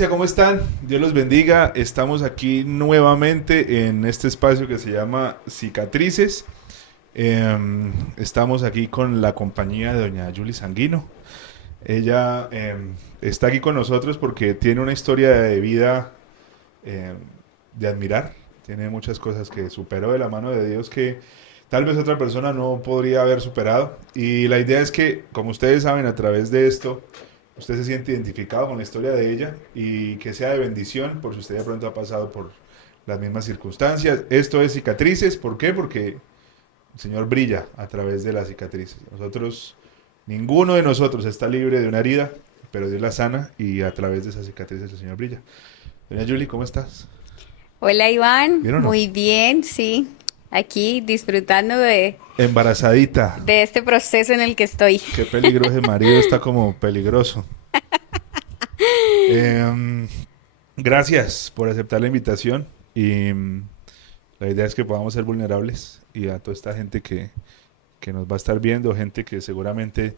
iglesia, ¿cómo están? Dios los bendiga. Estamos aquí nuevamente en este espacio que se llama Cicatrices. Estamos aquí con la compañía de doña Julie Sanguino. Ella está aquí con nosotros porque tiene una historia de vida em, de admirar. Tiene muchas cosas que superó de la mano de Dios que tal vez otra persona no podría haber superado. Y la idea es que, como ustedes saben, a través de esto usted se siente identificado con la historia de ella y que sea de bendición por si usted de pronto ha pasado por las mismas circunstancias. Esto es Cicatrices. ¿Por qué? Porque el Señor brilla a través de las cicatrices. Ninguno de nosotros está libre de una herida, pero Dios la sana y a través de esas cicatrices el Señor brilla. Doña Julie, ¿cómo estás? Hola Iván, ¿Bien o no? muy bien, sí, aquí disfrutando Embarazadita. de este proceso en el que estoy. Qué peligro ese marido, está como peligroso. Em, Gracias por aceptar la invitación y la idea es que podamos ser vulnerables y a toda esta gente que nos va a estar viendo, gente que seguramente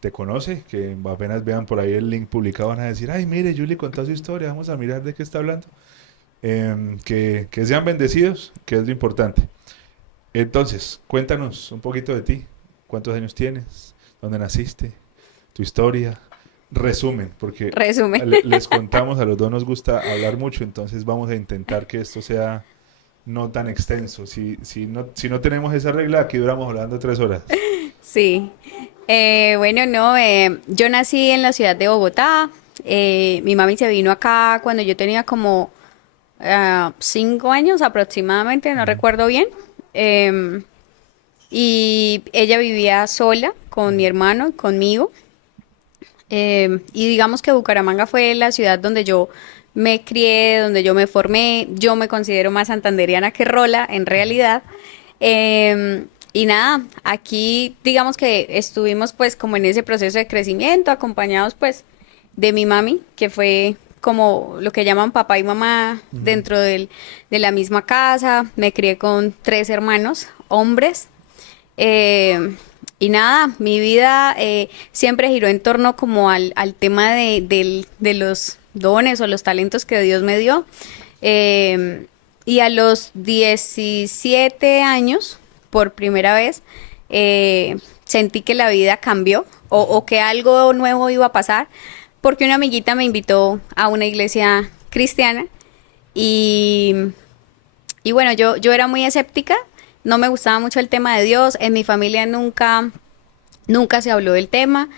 te conoce, que apenas vean por ahí el link publicado van a decir, ay, mire, Julie contó su historia, vamos a mirar de qué está hablando. Que sean bendecidos, que es lo importante. Entonces, cuéntanos un poquito de ti. ¿Cuántos años tienes? ¿Dónde naciste? ¿Tu historia? Resumen, porque Resumen. les contamos, a los dos nos gusta hablar mucho, entonces vamos a intentar que esto sea no tan extenso. Si no tenemos esa regla, aquí duramos hablando 3 horas. Sí, bueno, no, yo nací en la ciudad de Bogotá. Mi mami se vino acá cuando yo tenía como 5 años aproximadamente, no Ujú. recuerdo bien. Em, y ella vivía sola con mi hermano y conmigo. Y digamos que Bucaramanga fue la ciudad donde yo me crié, donde yo me formé. Yo me considero más santandereana que rola, en realidad. Y nada, aquí digamos que estuvimos pues como en ese proceso de crecimiento, acompañados pues de mi mami, que fue como lo que llaman papá y mamá Ujú. dentro de la misma casa. Me crié con 3 hermanos, hombres. Eh, y nada, mi vida siempre giró en torno como al tema de los dones o los talentos que Dios me dio. Y a los 17 años, por primera vez, sentí que la vida cambió o que algo nuevo iba a pasar, porque una amiguita me invitó a una iglesia cristiana y y bueno, yo era muy escéptica, no me gustaba mucho el tema de Dios, en mi familia nunca se habló del tema,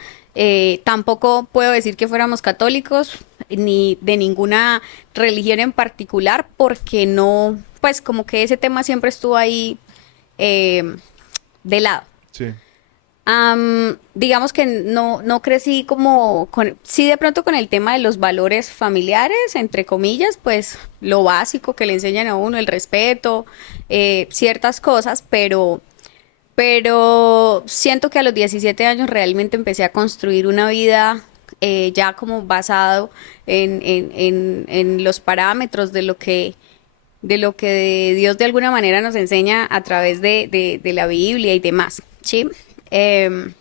tampoco puedo decir que fuéramos católicos, ni de ninguna religión en particular, porque no, pues como que ese tema siempre estuvo ahí eh, de lado. Sí. Digamos que no crecí como sí de pronto con el tema de los valores familiares, entre comillas, pues lo básico que le enseñan a uno, el respeto, ciertas cosas, pero siento que a los 17 años realmente empecé a construir una vida ya como basado en los parámetros de lo que Dios de alguna manera nos enseña a través de la Biblia y demás, ¿sí? Em,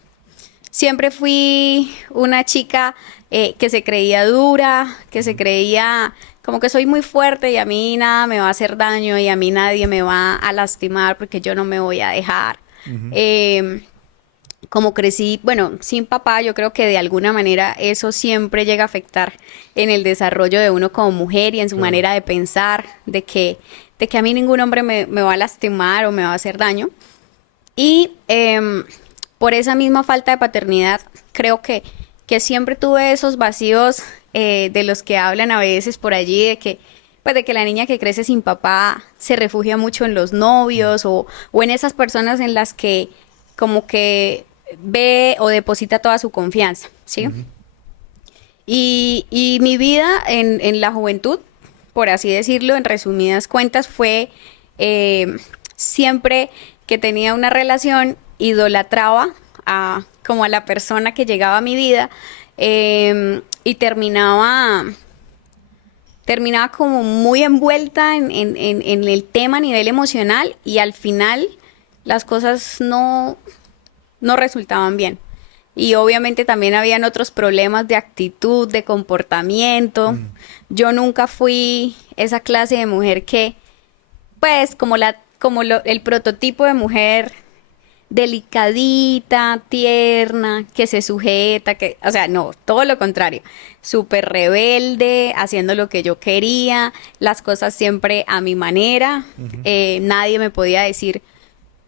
Siempre fui una chica que se creía dura, que se Ujú. creía como que soy muy fuerte y a mí nada me va a hacer daño y a mí nadie me va a lastimar porque yo no me voy a dejar. Ujú. Em, Como crecí, bueno, sin papá, yo creo que de alguna manera eso siempre llega a afectar en el desarrollo de uno como mujer y en su Claro. manera de pensar, de que a mí ningún hombre me va a lastimar o me va a hacer daño. Y por esa misma falta de paternidad, creo que siempre tuve esos vacíos de los que hablan a veces por allí, pues de que la niña que crece sin papá se refugia mucho en los Mm. novios o en esas personas en las que como que ve o deposita toda su confianza, ¿sí? Ujú. Y mi vida en la juventud, por así decirlo, en resumidas cuentas, fue eh, siempre que tenía una relación, idolatraba como a la persona que llegaba a mi vida y terminaba como muy envuelta en el tema a nivel emocional y al final las cosas no resultaban bien. y obviamente también habían otros problemas de actitud, de comportamiento. Yo nunca fui esa clase de mujer que, pues, el prototipo de mujer delicadita, tierna, que se sujeta, o sea, no, todo lo contrario, súper rebelde, haciendo lo que yo quería, las cosas siempre a mi manera. Nadie me podía decir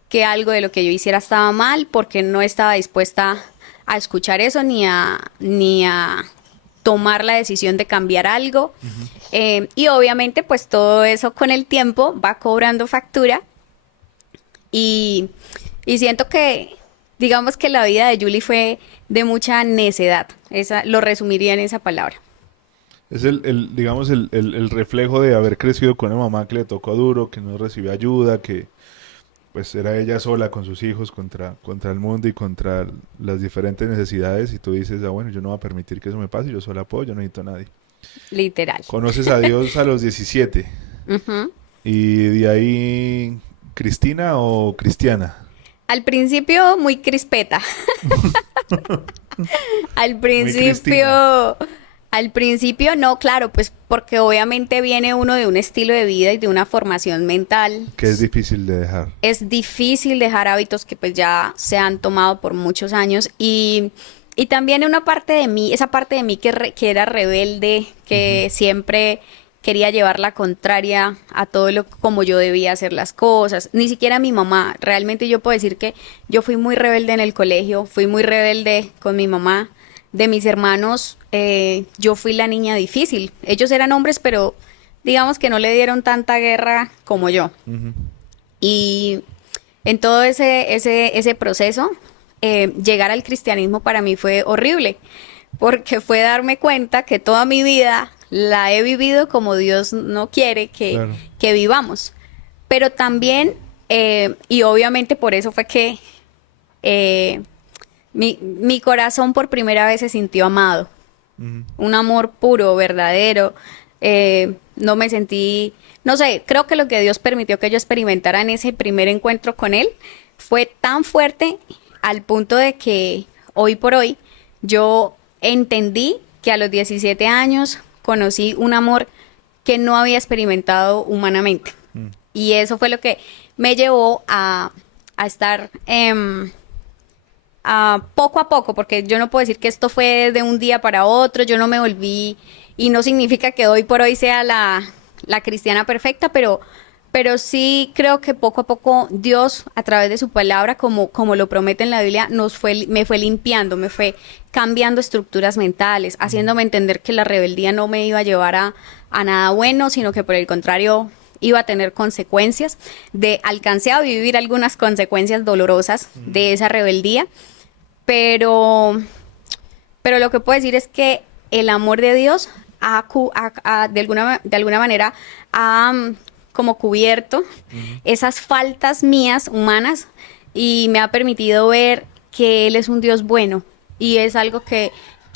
que algo de lo que yo hiciera estaba mal, porque no estaba dispuesta a escuchar eso ni a tomar la decisión de cambiar algo. Y obviamente pues todo eso con el tiempo va cobrando factura, y siento que, digamos que la vida de Julie fue de mucha necedad. Lo resumiría en esa palabra. Es digamos, el reflejo de haber crecido con una mamá que le tocó duro, que no recibió ayuda, que pues era ella sola con sus hijos contra el mundo y contra las diferentes necesidades, y tú dices, bueno, yo no voy a permitir que eso me pase, yo sola puedo, yo no necesito a nadie. Literal. Conoces a Dios a los 17. Y de ahí, ¿Cristina o Cristiana? Al principio muy crispeta. Al principio no, claro, pues porque obviamente viene uno de un estilo de vida y de una formación mental. Que es difícil de dejar. Es difícil dejar hábitos que pues ya se han tomado por muchos años, y también una parte de mí, esa parte de mí que era rebelde, que siempre quería llevar la contraria a todo como yo debía hacer las cosas. Ni siquiera mi mamá. Realmente yo puedo decir que yo fui muy rebelde en el colegio, fui muy rebelde con mi mamá. De mis hermanos, yo fui la niña difícil. Ellos eran hombres, pero digamos que no le dieron tanta guerra como yo. Y en todo ese proceso, llegar al cristianismo para mí fue horrible, porque fue darme cuenta que toda mi vida la he vivido como Dios no quiere que vivamos. Pero también, y obviamente por eso fue que mi corazón por primera vez se sintió amado. Un amor puro, verdadero. No me sentí, no sé, creo que lo que Dios permitió que yo experimentara en ese primer encuentro con Él fue tan fuerte al punto de que hoy por hoy yo entendí que a los 17 años conocí un amor que no había experimentado humanamente. Y eso fue lo que me llevó a estar poco a poco, porque yo no puedo decir que esto fue de un día para otro, yo no me volví, y no significa que hoy por hoy sea la cristiana perfecta, pero sí creo que poco a poco Dios, a través de su palabra, como lo promete en la Biblia, me fue limpiando, me fue cambiando estructuras mentales, haciéndome entender que la rebeldía no me iba a llevar a nada bueno, sino que por el contrario iba a tener consecuencias. Alcancé a vivir algunas consecuencias dolorosas de esa rebeldía, pero lo que puedo decir es que el amor de Dios de alguna manera ha como cubierto esas faltas mías humanas, y me ha permitido ver que Él es un Dios bueno, y es algo que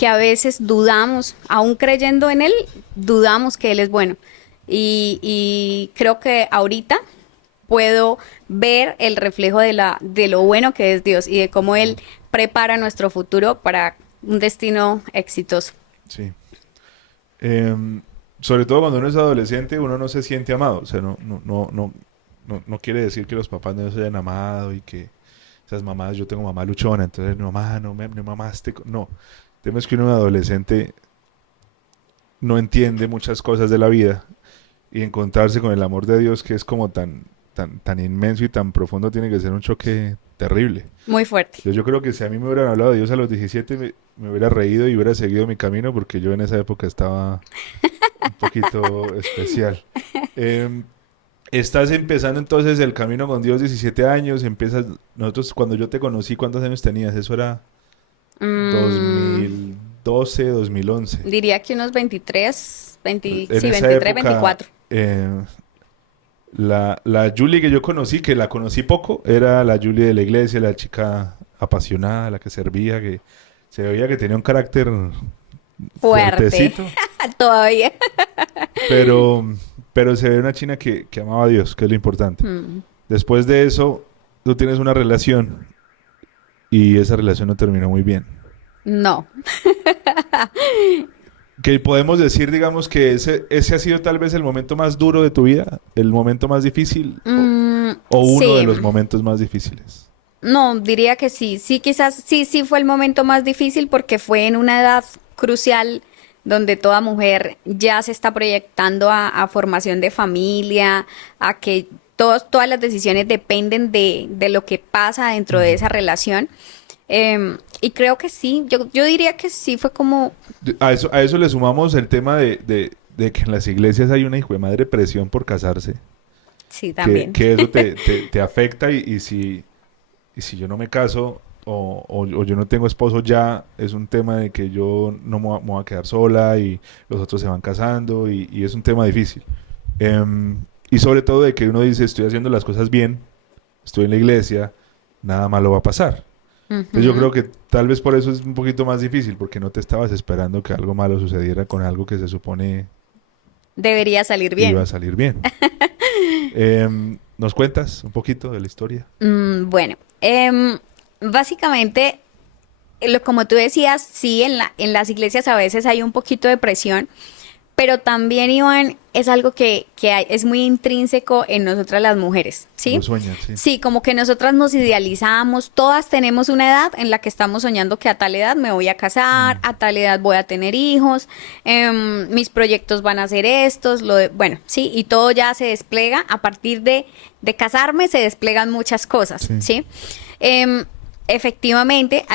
a veces dudamos, aún creyendo en Él, dudamos que Él es bueno, y creo que ahorita puedo ver el reflejo de lo bueno que es Dios y de cómo Él prepara nuestro futuro para un destino exitoso. Sí. Sobre todo cuando uno es adolescente, uno no se siente amado. O sea, no quiere decir que los papás no se hayan amado y que esas mamás, yo tengo mamá luchona, entonces mamá, no me mamaste. No, el tema es que uno adolescente no entiende muchas cosas de la vida, y encontrarse con el amor de Dios, que es como tan inmenso y tan profundo, tiene que ser un choque terrible. Muy fuerte. Entonces yo creo que si a mí me hubieran hablado de Dios a los 17, me hubiera reído y hubiera seguido mi camino, porque yo en esa época estaba un poquito especial. Estás empezando entonces el camino con Dios, 17 años, nosotros cuando yo te conocí, ¿cuántos años tenías? Eso era 2012, 2011. Diría que unos 23, En sí, esa 23, época, 24. La Julie que yo conocí, que la conocí poco, era la Julie de la iglesia, la chica apasionada, la que servía, que se veía que tenía un carácter Fuerte. fuertecito. Todavía. Pero se ve una china que amaba a Dios, que es lo importante. Después de eso, tú tienes una relación y esa relación no terminó muy bien. No. Que podemos decir, digamos, que ese ha sido tal vez el momento más duro de tu vida, el momento más difícil o uno de Sí. los momentos más difíciles. No, diría que sí. Sí, quizás sí fue el momento más difícil porque fue en una edad crucial donde toda mujer ya se está proyectando a formación de familia, a que todas las decisiones dependen de lo que pasa dentro de Ujú. esa relación. Y creo que sí, yo diría que sí fue como, A eso le sumamos el tema de que en las iglesias hay una hijo de madre presión por casarse, sí, también. que eso te afecta y si yo no me caso o yo no tengo esposo ya, es un tema de que yo no me voy a quedar sola y los otros se van casando y es un tema difícil. Y sobre todo de que uno dice, estoy haciendo las cosas bien, estoy en la iglesia, nada malo va a pasar. Entonces yo Ujú. creo que tal vez por eso es un poquito más difícil, porque no te estabas esperando que algo malo sucediera con algo que se supone Debería salir iba bien. a salir bien. ¿Nos cuentas un poquito de la historia? Bueno, básicamente, como tú decías, sí, en las iglesias a veces hay un poquito de presión, pero también, Iván, es algo es muy intrínseco en nosotras las mujeres, Lo ¿sí? sueñan, sí. Sí, como que nosotras nos idealizamos, todas tenemos una edad en la que estamos soñando que a tal edad me voy a casar, Mm, a tal edad voy a tener hijos, mis proyectos van a ser estos, bueno, sí, y todo ya se despliega, a partir de casarme se desplegan muchas cosas, sí. ¿sí? Em, efectivamente,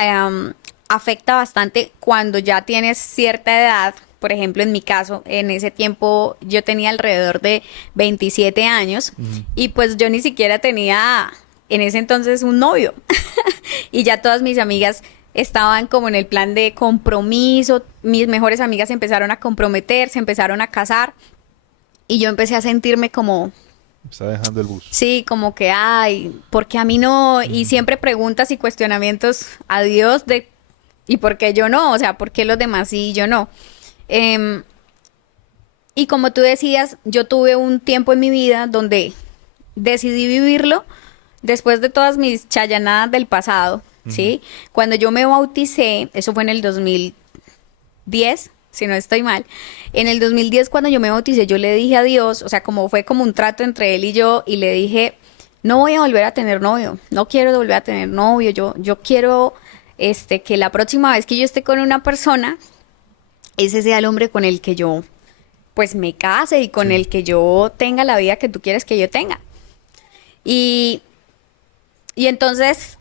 afecta bastante cuando ya tienes cierta edad. Por ejemplo, en mi caso, en ese tiempo yo tenía alrededor de 27 años Ujú. y pues yo ni siquiera tenía en ese entonces un novio. Y ya todas mis amigas estaban como en el plan de compromiso, mis mejores amigas se empezaron a comprometer, se empezaron a casar y yo empecé a sentirme como, Está dejando el bus. sí, como que, ay, ¿por qué a mí no? Y Ujú. siempre preguntas y cuestionamientos a Dios de, ¿y por qué yo no? O sea, ¿por qué los demás sí y yo no? Em, y como tú decías, yo tuve un tiempo en mi vida donde decidí vivirlo después de todas mis chayanadas del pasado, Ujú. ¿sí? Cuando yo me bauticé, eso fue en el 2010, si no estoy mal. En el 2010 cuando yo me bauticé, yo le dije a Dios, o sea, como fue como un trato entre él y yo, y le dije, no voy a volver a tener novio, no quiero volver a tener novio, yo quiero que la próxima vez que yo esté con una persona, ese sea el hombre con el que yo pues me case y con Sí. el que yo tenga la vida que tú quieres que yo tenga. Y, y entonces,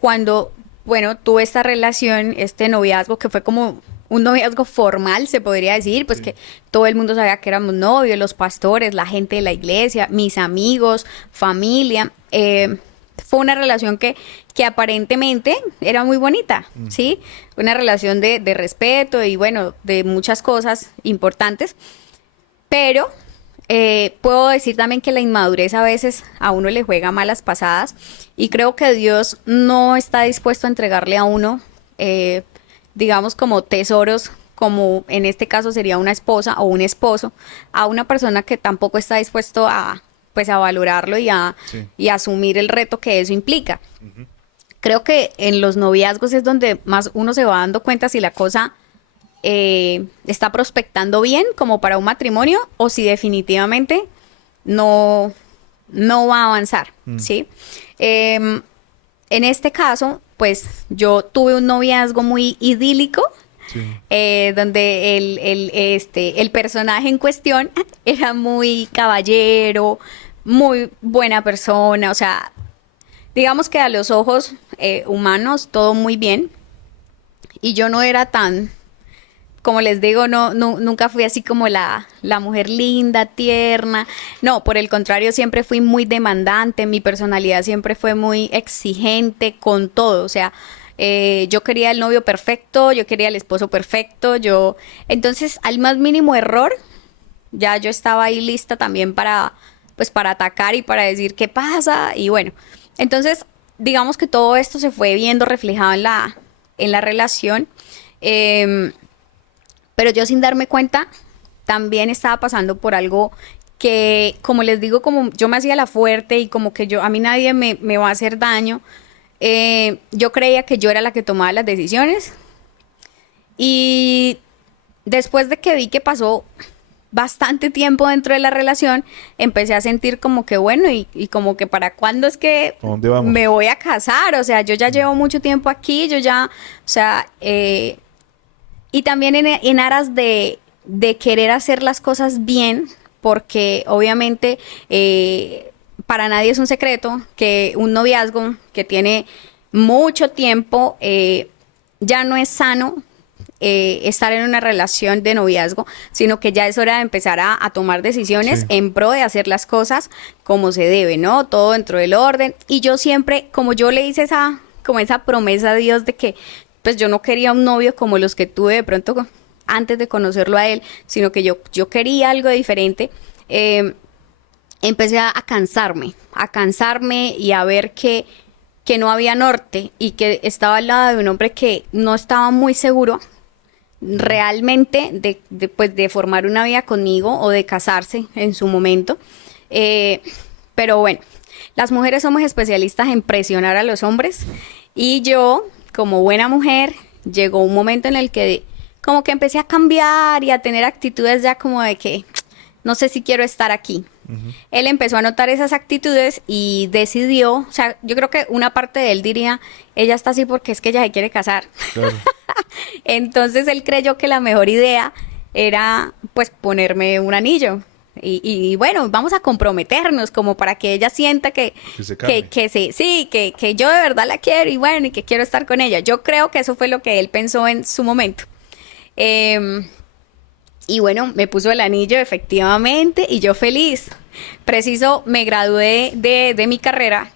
cuando, bueno, tuve esta relación, este noviazgo, que fue como un noviazgo formal, se podría decir, pues Sí. que todo el mundo sabía que éramos novios, los pastores, la gente de la iglesia, mis amigos, familia. Fue una relación que aparentemente era muy bonita, Mm. ¿sí? Una relación de respeto y bueno, de muchas cosas importantes, pero puedo decir también que la inmadurez a veces a uno le juega malas pasadas y creo que Dios no está dispuesto a entregarle a uno, eh, digamos, como tesoros, como en este caso sería una esposa o un esposo, a una persona que tampoco está dispuesto a, pues, a valorarlo Sí. y a asumir el reto que eso implica. Ujú. Creo que en los noviazgos es donde más uno se va dando cuenta si la cosa está prospectando bien como para un matrimonio o si definitivamente no, no va a avanzar, Mm. ¿sí? En este caso, pues yo tuve un noviazgo muy idílico, Sí. donde el personaje en cuestión era muy caballero, muy buena persona, o sea, digamos que a los ojos humanos todo muy bien, y yo no era tan, como les digo, nunca fui así como la mujer linda, tierna. No, por el contrario, siempre fui muy demandante, mi personalidad siempre fue muy exigente con todo. O sea, yo quería el novio perfecto, yo quería el esposo perfecto, yo... Entonces, al más mínimo error, ya yo estaba ahí lista también para, pues, para atacar y para decir qué pasa. Y bueno, entonces, digamos que todo esto se fue viendo reflejado en la relación. Eh, pero yo sin darme cuenta también estaba pasando por algo que, como les digo, como yo me hacía la fuerte y como que yo, a mí nadie me va a hacer daño, yo creía que yo era la que tomaba las decisiones y después de que vi que pasó bastante tiempo dentro de la relación, empecé a sentir como que bueno, y como que para cuándo es que ¿A dónde vamos? me voy a casar, o sea, yo ya llevo mucho tiempo aquí, yo ya, o sea, y también en aras de querer hacer las cosas bien, porque obviamente para nadie es un secreto que un noviazgo que tiene mucho tiempo ya no es sano estar en una relación de noviazgo, sino que ya es hora de empezar a tomar decisiones Sí. en pro de hacer las cosas como se debe, ¿no? Todo dentro del orden. Y yo siempre, como yo le hice como esa promesa a Dios de que pues yo no quería un novio como los que tuve de pronto antes de conocerlo a él, sino que yo quería algo diferente. Empecé a cansarme y a ver que no había norte y que estaba al lado de un hombre que no estaba muy seguro realmente pues, de formar una vida conmigo o de casarse en su momento. Pero bueno, las mujeres somos especialistas en presionar a los hombres y yo, como buena mujer, llegó un momento en el que como que empecé a cambiar y a tener actitudes ya como de que no sé si quiero estar aquí. Él empezó a notar esas actitudes y decidió, o sea, yo creo que una parte de él diría, ella está así porque es que ella se quiere casar. Claro. Entonces él creyó que la mejor idea era pues ponerme un anillo. Y bueno, vamos a comprometernos como para que ella sienta Que se case. que yo de verdad la quiero y bueno, y que quiero estar con ella. Yo creo que eso fue lo que él pensó en su momento. Y bueno, me puso el anillo efectivamente y yo feliz. Preciso, me gradué de mi carrera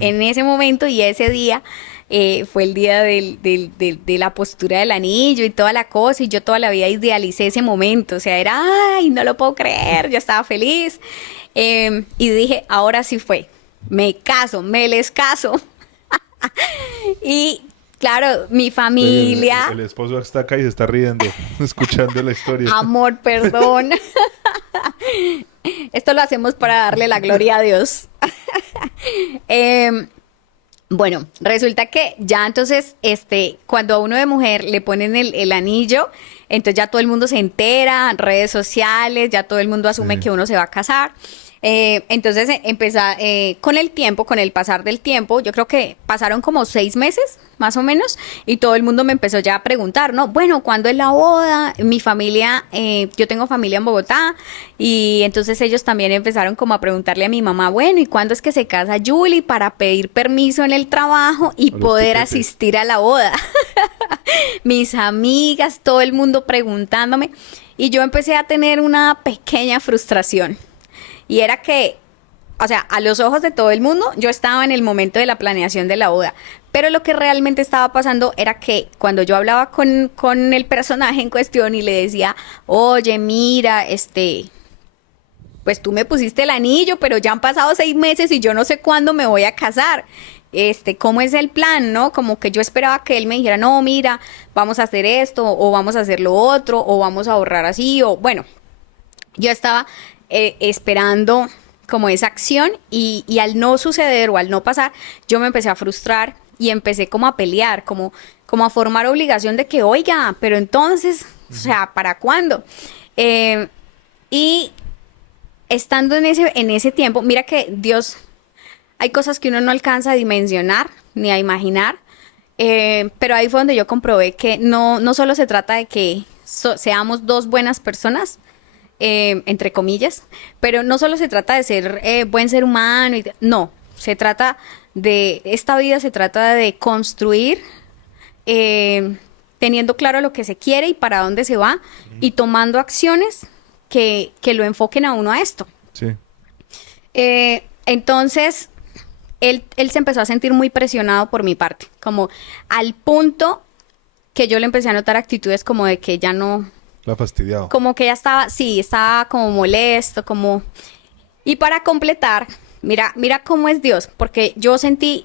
en ese momento y ese día fue el día de la postura del anillo y toda la cosa y yo toda la vida idealicé ese momento. O sea, era, ay, no lo puedo creer, yo estaba feliz. Y dije, ahora sí fue, me caso, me les caso. Y claro, mi familia... El esposo está acá y se está riendo, escuchando la historia. Amor, perdón. Esto lo hacemos para darle la gloria a Dios. Bueno, resulta que ya entonces, cuando a uno de mujer le ponen el anillo, entonces ya todo el mundo se entera, redes sociales, ya todo el mundo asume Sí. que uno se va a casar. Entonces empezar con el tiempo, con el pasar del tiempo, yo creo que pasaron como 6 meses, más o menos, y todo el mundo me empezó ya a preguntar, ¿no? Bueno, ¿cuándo es la boda? Mi familia, yo tengo familia en Bogotá, y entonces ellos también empezaron como a preguntarle a mi mamá, bueno, ¿y cuándo es que se casa Julie para pedir permiso en el trabajo y A los poder tiquetes. asistir a la boda? Mis amigas, todo el mundo preguntándome, y yo empecé a tener una pequeña frustración. Y era que, o sea, a los ojos de todo el mundo, yo estaba en el momento de la planeación de la boda. Pero lo que realmente estaba pasando era que cuando yo hablaba con el personaje en cuestión y le decía, oye, mira, pues tú me pusiste el anillo, pero ya han pasado 6 meses y yo no sé cuándo me voy a casar. ¿Cómo es el plan, no? Como que yo esperaba que él me dijera, no, mira, vamos a hacer esto, o vamos a hacer lo otro, o vamos a ahorrar así, o bueno, yo estaba esperando como esa acción y al no suceder o al no pasar, yo me empecé a frustrar y empecé como a pelear, como a formar obligación de que, oiga, pero entonces, o sea, ¿para cuándo? Y estando en ese tiempo, mira que Dios, hay cosas que uno no alcanza a dimensionar ni a imaginar, pero ahí fue donde yo comprobé que no solo se trata de que seamos dos buenas personas, entre comillas, pero no solo se trata de ser buen ser humano, no, esta vida se trata de construir teniendo claro lo que se quiere y para dónde se va y tomando acciones que lo enfoquen a uno a esto. Sí. Entonces, él se empezó a sentir muy presionado por mi parte, como al punto que yo le empecé a notar actitudes como de que ya no... La ha fastidiado. Como que ya estaba como molesto, como... Y para completar, mira cómo es Dios, porque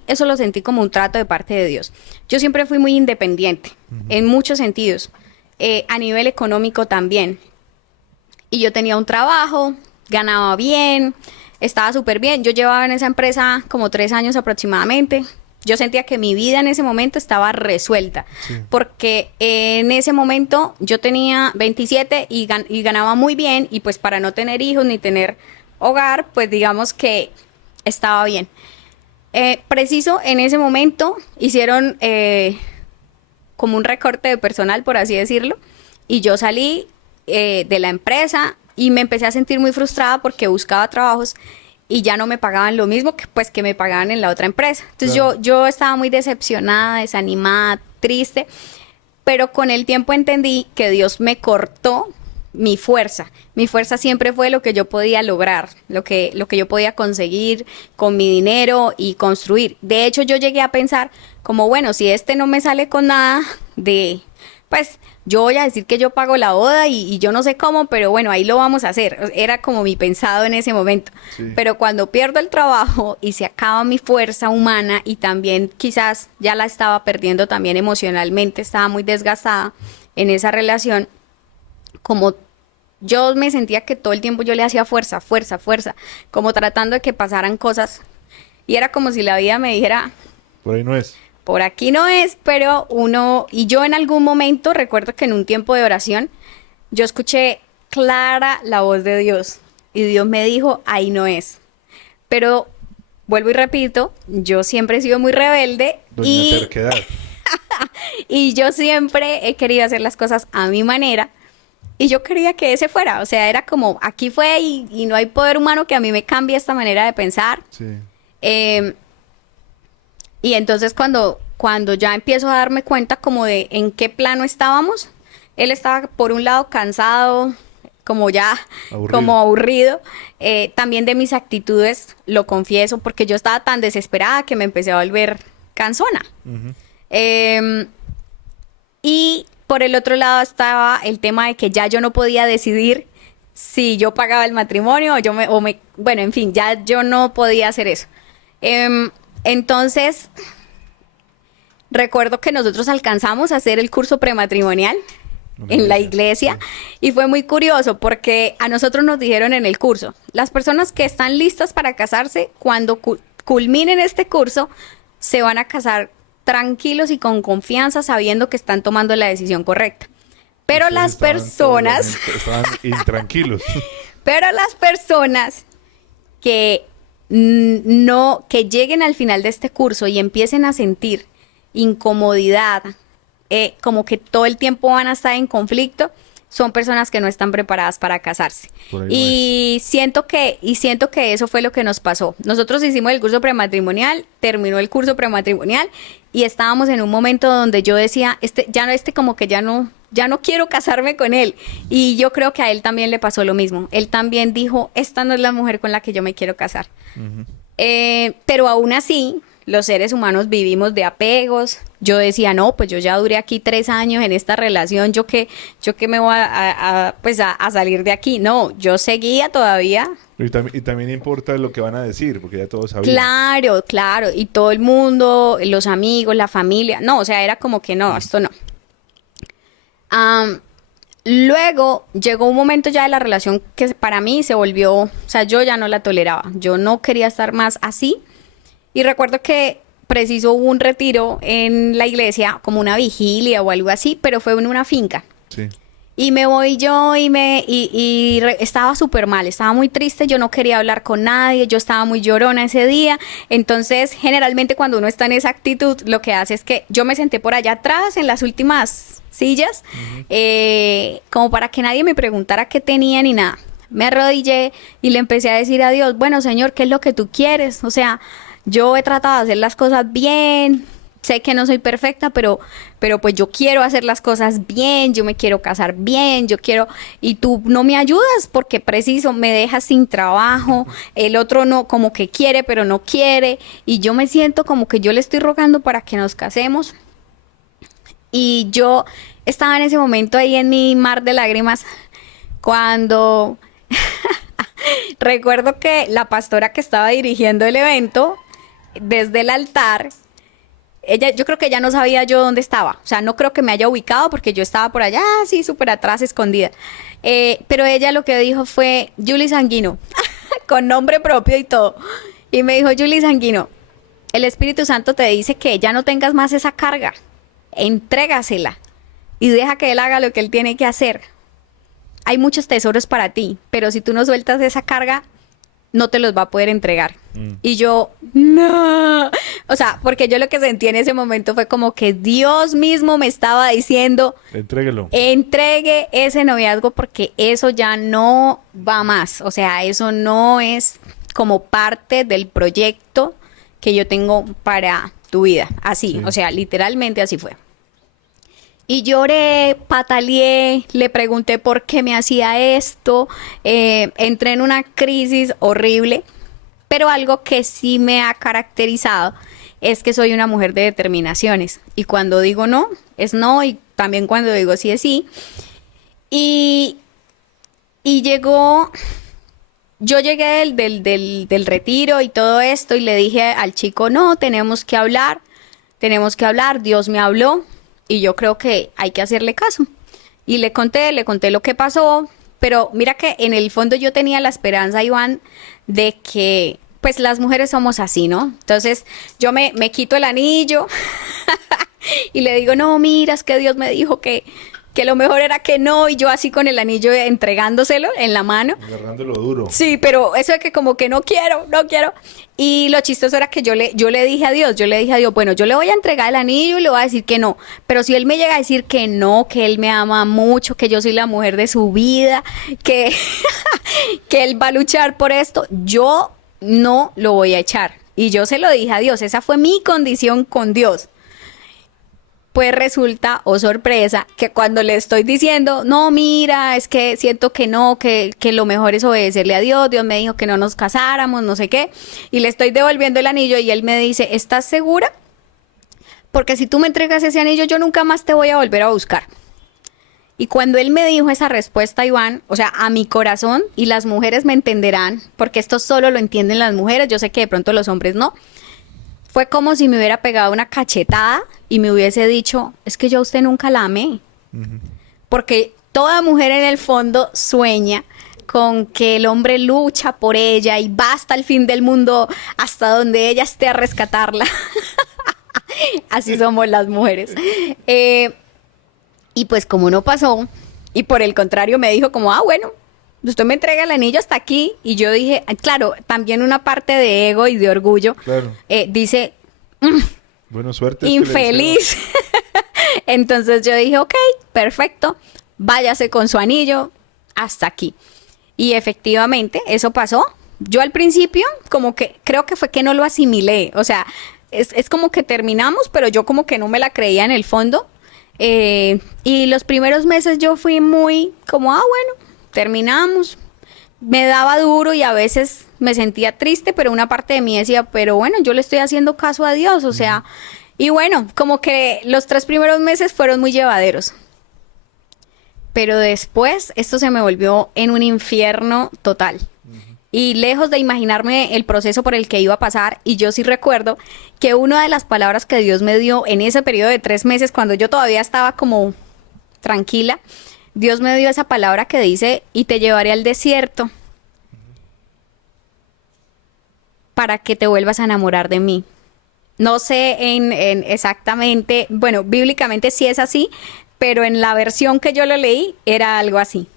eso lo sentí como un trato de parte de Dios. Yo siempre fui muy independiente, en muchos sentidos, a nivel económico también. Y yo tenía un trabajo, ganaba bien, estaba súper bien. Yo llevaba en esa empresa como 3 años aproximadamente. Yo sentía que mi vida en ese momento estaba resuelta, Sí. porque en ese momento yo tenía 27 y ganaba muy bien, y pues para no tener hijos ni tener hogar, pues digamos que estaba bien. Preciso en ese momento hicieron como un recorte de personal, por así decirlo, y yo salí de la empresa y me empecé a sentir muy frustrada porque buscaba trabajos y ya no me pagaban lo mismo que pues que me pagaban en la otra empresa. Entonces Claro. yo estaba muy decepcionada, desanimada, triste, pero con el tiempo entendí que Dios me cortó mi fuerza. Mi fuerza siempre fue lo que yo podía lograr, lo que yo podía conseguir con mi dinero y construir. De hecho, yo llegué a pensar como, bueno, si este no me sale con nada de, pues yo voy a decir que yo pago la boda y yo no sé cómo, pero bueno, ahí lo vamos a hacer. Era como mi pensado en ese momento. Sí. Pero cuando pierdo el trabajo y se acaba mi fuerza humana, y también quizás ya la estaba perdiendo también emocionalmente, estaba muy desgastada en esa relación, como yo me sentía que todo el tiempo yo le hacía fuerza, fuerza, fuerza, como tratando de que pasaran cosas. Y era como si la vida me dijera, Por ahí no es. por aquí no es, pero uno, y yo en algún momento, recuerdo que en un tiempo de oración, yo escuché clara la voz de Dios, y Dios me dijo, ahí no es. Pero vuelvo y repito, yo siempre he sido muy rebelde Doña Terquedad. y yo siempre he querido hacer las cosas a mi manera. Y yo quería que ese fuera, o sea, era como, aquí fue y no hay poder humano que a mí me cambie esta manera de pensar. Sí. Eh, y entonces cuando ya empiezo a darme cuenta como de en qué plano estábamos, él estaba por un lado cansado, como ya, Aburrido. como aburrido, también de mis actitudes, lo confieso, porque yo estaba tan desesperada que me empecé a volver cansona. Ujú. Y por el otro lado estaba el tema de que ya yo no podía decidir si yo pagaba el matrimonio bueno, en fin, ya yo no podía hacer eso. Entonces, recuerdo que nosotros alcanzamos a hacer el curso prematrimonial Una en la iglesia, iglesia, y fue muy curioso porque a nosotros nos dijeron en el curso, las personas que están listas para casarse, cuando culminen este curso, se van a casar tranquilos y con confianza, sabiendo que están tomando la decisión correcta. Pero Ustedes las estaban personas, estaban intranquilos. pero las personas que que lleguen al final de este curso y empiecen a sentir incomodidad, como que todo el tiempo van a estar en conflicto, son personas que no están preparadas para casarse. Por ahí no Y siento que eso fue lo que nos pasó. Nosotros hicimos el curso prematrimonial, terminó el curso prematrimonial y estábamos en un momento donde yo decía, como que ya no quiero casarme con él. Y yo creo que a él también le pasó lo mismo. Él también dijo, esta no es la mujer con la que yo me quiero casar. Ujú. Pero aún así, los seres humanos vivimos de apegos. Yo decía, no, pues yo ya duré aquí 3 años en esta relación, yo que me voy a salir de aquí. No, yo seguía todavía. Y también importa lo que van a decir, porque ya todos sabían. Claro, claro. Y todo el mundo, los amigos, la familia. No, o sea, era como que no, esto no. Luego llegó un momento ya de la relación que para mí se volvió, o sea, yo ya no la toleraba. Yo no quería estar más así. Y recuerdo que preciso hubo un retiro en la iglesia, como una vigilia o algo así, pero fue en una finca. Sí. Y me voy yo estaba súper mal, estaba muy triste, yo no quería hablar con nadie, yo estaba muy llorona ese día. Entonces, generalmente cuando uno está en esa actitud, lo que hace es que yo me senté por allá atrás, en las últimas sillas, como para que nadie me preguntara qué tenía ni nada. Me arrodillé y le empecé a decir a Dios, bueno, Señor, ¿qué es lo que tú quieres? O sea, yo he tratado de hacer las cosas bien, sé que no soy perfecta, pero pues yo quiero hacer las cosas bien, yo me quiero casar bien, yo quiero, y tú no me ayudas porque preciso me dejas sin trabajo, el otro no, como que quiere, pero no quiere, y yo me siento como que yo le estoy rogando para que nos casemos. Y yo estaba en ese momento ahí en mi mar de lágrimas cuando recuerdo que la pastora que estaba dirigiendo el evento, desde el altar, yo creo que ella no sabía yo dónde estaba, o sea, no creo que me haya ubicado porque yo estaba por allá, así súper atrás, escondida. Pero ella lo que dijo fue, Julie Sanguino, con nombre propio y todo. Y me dijo, Julie Sanguino, el Espíritu Santo te dice que ya no tengas más esa carga, entrégasela y deja que Él haga lo que Él tiene que hacer. Hay muchos tesoros para ti, pero si tú no sueltas esa carga, no te los va a poder entregar. Y yo, no. O sea, porque yo lo que sentí en ese momento fue como que Dios mismo me estaba diciendo, Entréguelo. entregue ese noviazgo porque eso ya no va más. O sea, eso no es como parte del proyecto que yo tengo para tu vida. Así, Sí. o sea, literalmente así fue. Y lloré, pataleé, le pregunté por qué me hacía esto, entré en una crisis horrible, pero algo que sí me ha caracterizado es que soy una mujer de determinaciones. Y cuando digo no, es no, y también cuando digo sí, es sí. Y, y yo llegué del retiro y todo esto y le dije al chico, no, tenemos que hablar, Dios me habló. Y yo creo que hay que hacerle caso. Y le conté lo que pasó, pero mira que en el fondo yo tenía la esperanza, Iván, de que pues las mujeres somos así, ¿no? Entonces yo me quito el anillo y le digo, no, mira, es que Dios me dijo que lo mejor era que no, y yo así con el anillo entregándoselo en la mano. Agarrándolo duro. Sí, pero eso de que como que no quiero. Y lo chistoso era que yo le dije a Dios, bueno, yo le voy a entregar el anillo y le voy a decir que no. Pero si él me llega a decir que no, que él me ama mucho, que yo soy la mujer de su vida, que, que él va a luchar por esto, yo no lo voy a echar. Y yo se lo dije a Dios, esa fue mi condición con Dios. Pues resulta, oh sorpresa, que cuando le estoy diciendo, no, mira, es que siento que no, que lo mejor es obedecerle a Dios, Dios me dijo que no nos casáramos, no sé qué, y le estoy devolviendo el anillo y él me dice, ¿estás segura? Porque si tú me entregas ese anillo, yo nunca más te voy a volver a buscar. Y cuando él me dijo esa respuesta, Iván, o sea, a mi corazón, y las mujeres me entenderán, porque esto solo lo entienden las mujeres, yo sé que de pronto los hombres no, fue como si me hubiera pegado una cachetada y me hubiese dicho, es que yo a usted nunca la amé. Porque toda mujer en el fondo sueña con que el hombre lucha por ella y va hasta el fin del mundo, hasta donde ella esté a rescatarla. Así somos las mujeres. Y pues como no pasó, y por el contrario me dijo como, bueno, usted me entrega el anillo hasta aquí. Y yo dije, claro, también una parte de ego y de orgullo, Claro. Dice, Bueno, suerte. infeliz. Entonces yo dije, ok, perfecto, váyase con su anillo hasta aquí. Y efectivamente, eso pasó. Yo al principio, como que creo que fue que no lo asimilé. O sea, es como que terminamos, pero yo como que no me la creía en el fondo. Y los primeros meses yo fui muy como, bueno, terminamos. Me daba duro y a veces me sentía triste, pero una parte de mí decía, pero bueno, yo le estoy haciendo caso a Dios, o sea, y bueno, como que los 3 primeros meses fueron muy llevaderos. Pero después esto se me volvió en un infierno total. Y lejos de imaginarme el proceso por el que iba a pasar, y yo sí recuerdo que una de las palabras que Dios me dio en ese periodo de 3 meses, cuando yo todavía estaba como tranquila, Dios me dio esa palabra que dice, y te llevaré al desierto para que te vuelvas a enamorar de mí. No sé en exactamente, bueno, bíblicamente sí es así, pero en la versión que yo lo leí era algo así.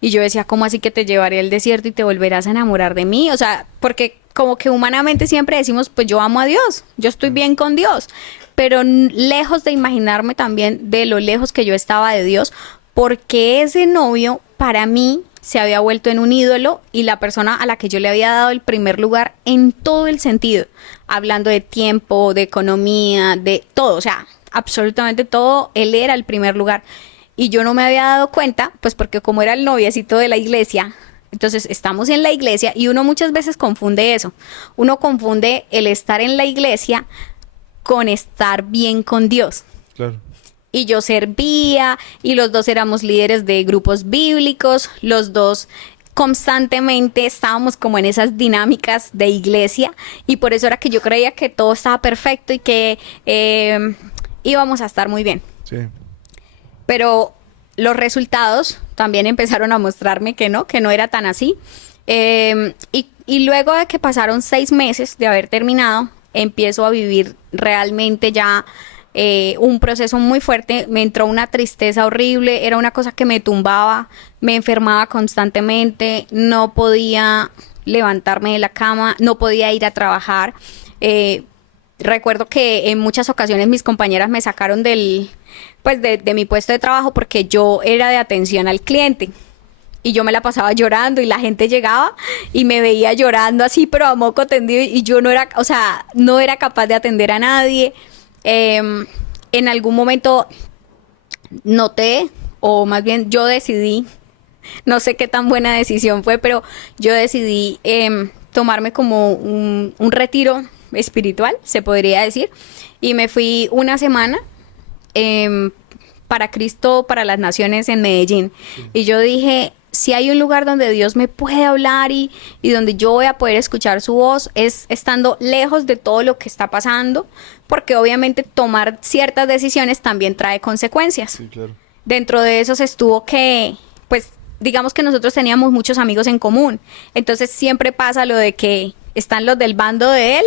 Y yo decía, ¿cómo así que te llevaré al desierto y te volverás a enamorar de mí? O sea, porque como que humanamente siempre decimos, pues yo amo a Dios, yo estoy bien con Dios, pero lejos de imaginarme también de lo lejos que yo estaba de Dios, porque ese novio para mí se había vuelto en un ídolo y la persona a la que yo le había dado el primer lugar en todo el sentido, hablando de tiempo, de economía, de todo, o sea, absolutamente todo, él era el primer lugar. Y yo no me había dado cuenta, pues porque como era el noviecito de la iglesia, entonces estamos en la iglesia y uno muchas veces confunde eso. Uno confunde el estar en la iglesia con estar bien con Dios. Claro. Y yo servía y los dos éramos líderes de grupos bíblicos, los dos constantemente estábamos como en esas dinámicas de iglesia y por eso era que yo creía que todo estaba perfecto y que íbamos a estar muy bien. Sí. Pero los resultados también empezaron a mostrarme que no era tan así. Y luego de que pasaron 6 meses de haber terminado, empiezo a vivir realmente ya un proceso muy fuerte. Me entró una tristeza horrible, era una cosa que me tumbaba, me enfermaba constantemente, no podía levantarme de la cama, no podía ir a trabajar. Recuerdo que en muchas ocasiones mis compañeras me sacaron pues de mi puesto de trabajo porque yo era de atención al cliente. Y yo me la pasaba llorando y la gente llegaba y me veía llorando así, pero a moco tendido, y yo no era, o sea, no era capaz de atender a nadie. En algún momento noté, o más bien yo decidí, no sé qué tan buena decisión fue, pero yo decidí tomarme como un retiro espiritual, se podría decir, y me fui una semana para Cristo, para las Naciones en Medellín. Sí. Y yo dije, si hay un lugar donde Dios me puede hablar y donde yo voy a poder escuchar su voz, es estando lejos de todo lo que está pasando, porque obviamente tomar ciertas decisiones también trae consecuencias. Sí, claro. Dentro de esos estuvo que, pues, digamos que nosotros teníamos muchos amigos en común, entonces siempre pasa lo de que están los del bando de él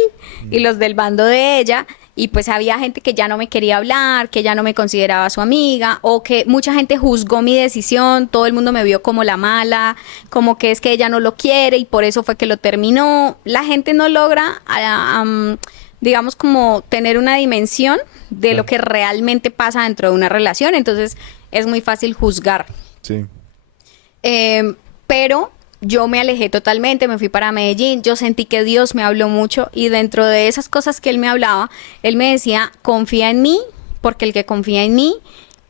y los del bando de ella, y pues había gente que ya no me quería hablar, que ya no me consideraba su amiga, o que mucha gente juzgó mi decisión, todo el mundo me vio como la mala, como que es que ella no lo quiere y por eso fue que lo terminó. La gente no logra, digamos, como tener una dimensión de lo que realmente pasa dentro de una relación, entonces es muy fácil juzgar. Sí. Pero yo me alejé totalmente, me fui para Medellín, yo sentí que Dios me habló mucho y dentro de esas cosas que Él me hablaba, Él me decía, confía en mí, porque el que confía en mí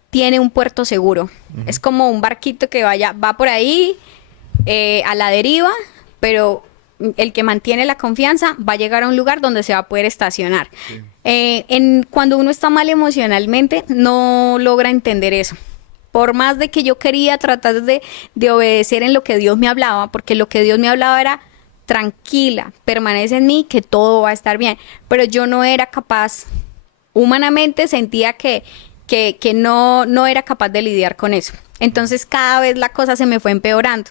tiene un puerto seguro. Uh-huh. Es como un barquito que va por ahí a la deriva, pero el que mantiene la confianza va a llegar a un lugar donde se va a poder estacionar. Sí. Cuando uno está mal emocionalmente, no logra entender eso. Por más de que yo quería tratar de obedecer en lo que Dios me hablaba, porque lo que Dios me hablaba era tranquila, permanece en mí, que todo va a estar bien. Pero yo no era capaz, humanamente sentía que no era capaz de lidiar con eso. Entonces cada vez la cosa se me fue empeorando.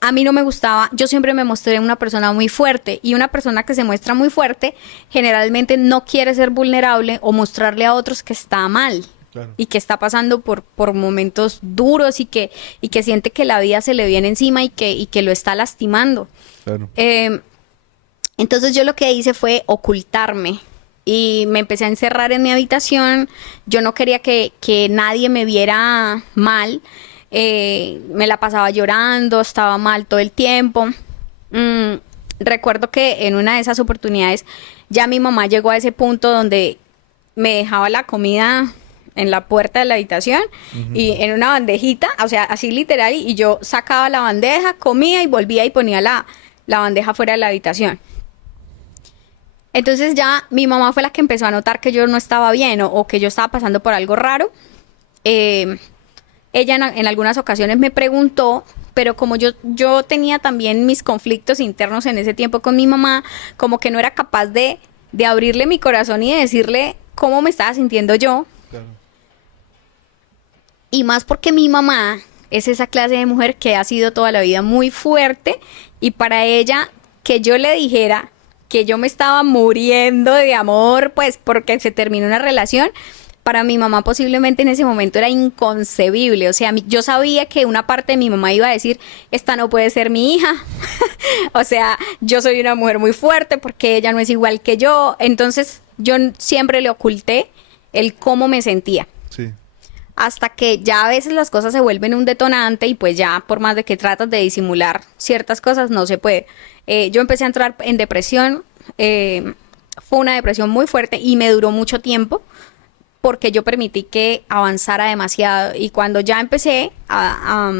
A mí no me gustaba, yo siempre me mostré una persona muy fuerte, y una persona que se muestra muy fuerte generalmente no quiere ser vulnerable o mostrarle a otros que está mal. Claro. Y que está pasando por momentos duros y que siente que la vida se le viene encima y que lo está lastimando. Claro. Entonces yo lo que hice fue ocultarme y me empecé a encerrar en mi habitación. Yo no quería que nadie me viera mal. Me la pasaba llorando, estaba mal todo el tiempo. Recuerdo que en una de esas oportunidades ya mi mamá llegó a ese punto donde me dejaba la comida en la puerta de la habitación, uh-huh, y en una bandejita, o sea, así literal, y yo sacaba la bandeja, comía y volvía y ponía la bandeja fuera de la habitación. Entonces ya mi mamá fue la que empezó a notar que yo no estaba bien o que yo estaba pasando por algo raro. Ella en algunas ocasiones me preguntó, pero como yo tenía también mis conflictos internos en ese tiempo con mi mamá, como que no era capaz de abrirle mi corazón y de decirle cómo me estaba sintiendo yo. Claro. Y más porque mi mamá es esa clase de mujer que ha sido toda la vida muy fuerte, y para ella que yo le dijera que yo me estaba muriendo de amor, pues porque se terminó una relación, para mi mamá posiblemente en ese momento era inconcebible. O sea, yo sabía que una parte de mi mamá iba a decir, esta no puede ser mi hija. O sea, yo soy una mujer muy fuerte porque ella no es igual que yo. Entonces yo siempre le oculté el cómo me sentía. Sí. Hasta que ya a veces las cosas se vuelven un detonante y pues ya por más de que tratas de disimular ciertas cosas, no se puede. Yo empecé a entrar en depresión, fue una depresión muy fuerte y me duró mucho tiempo porque yo permití que avanzara demasiado, y cuando ya empecé a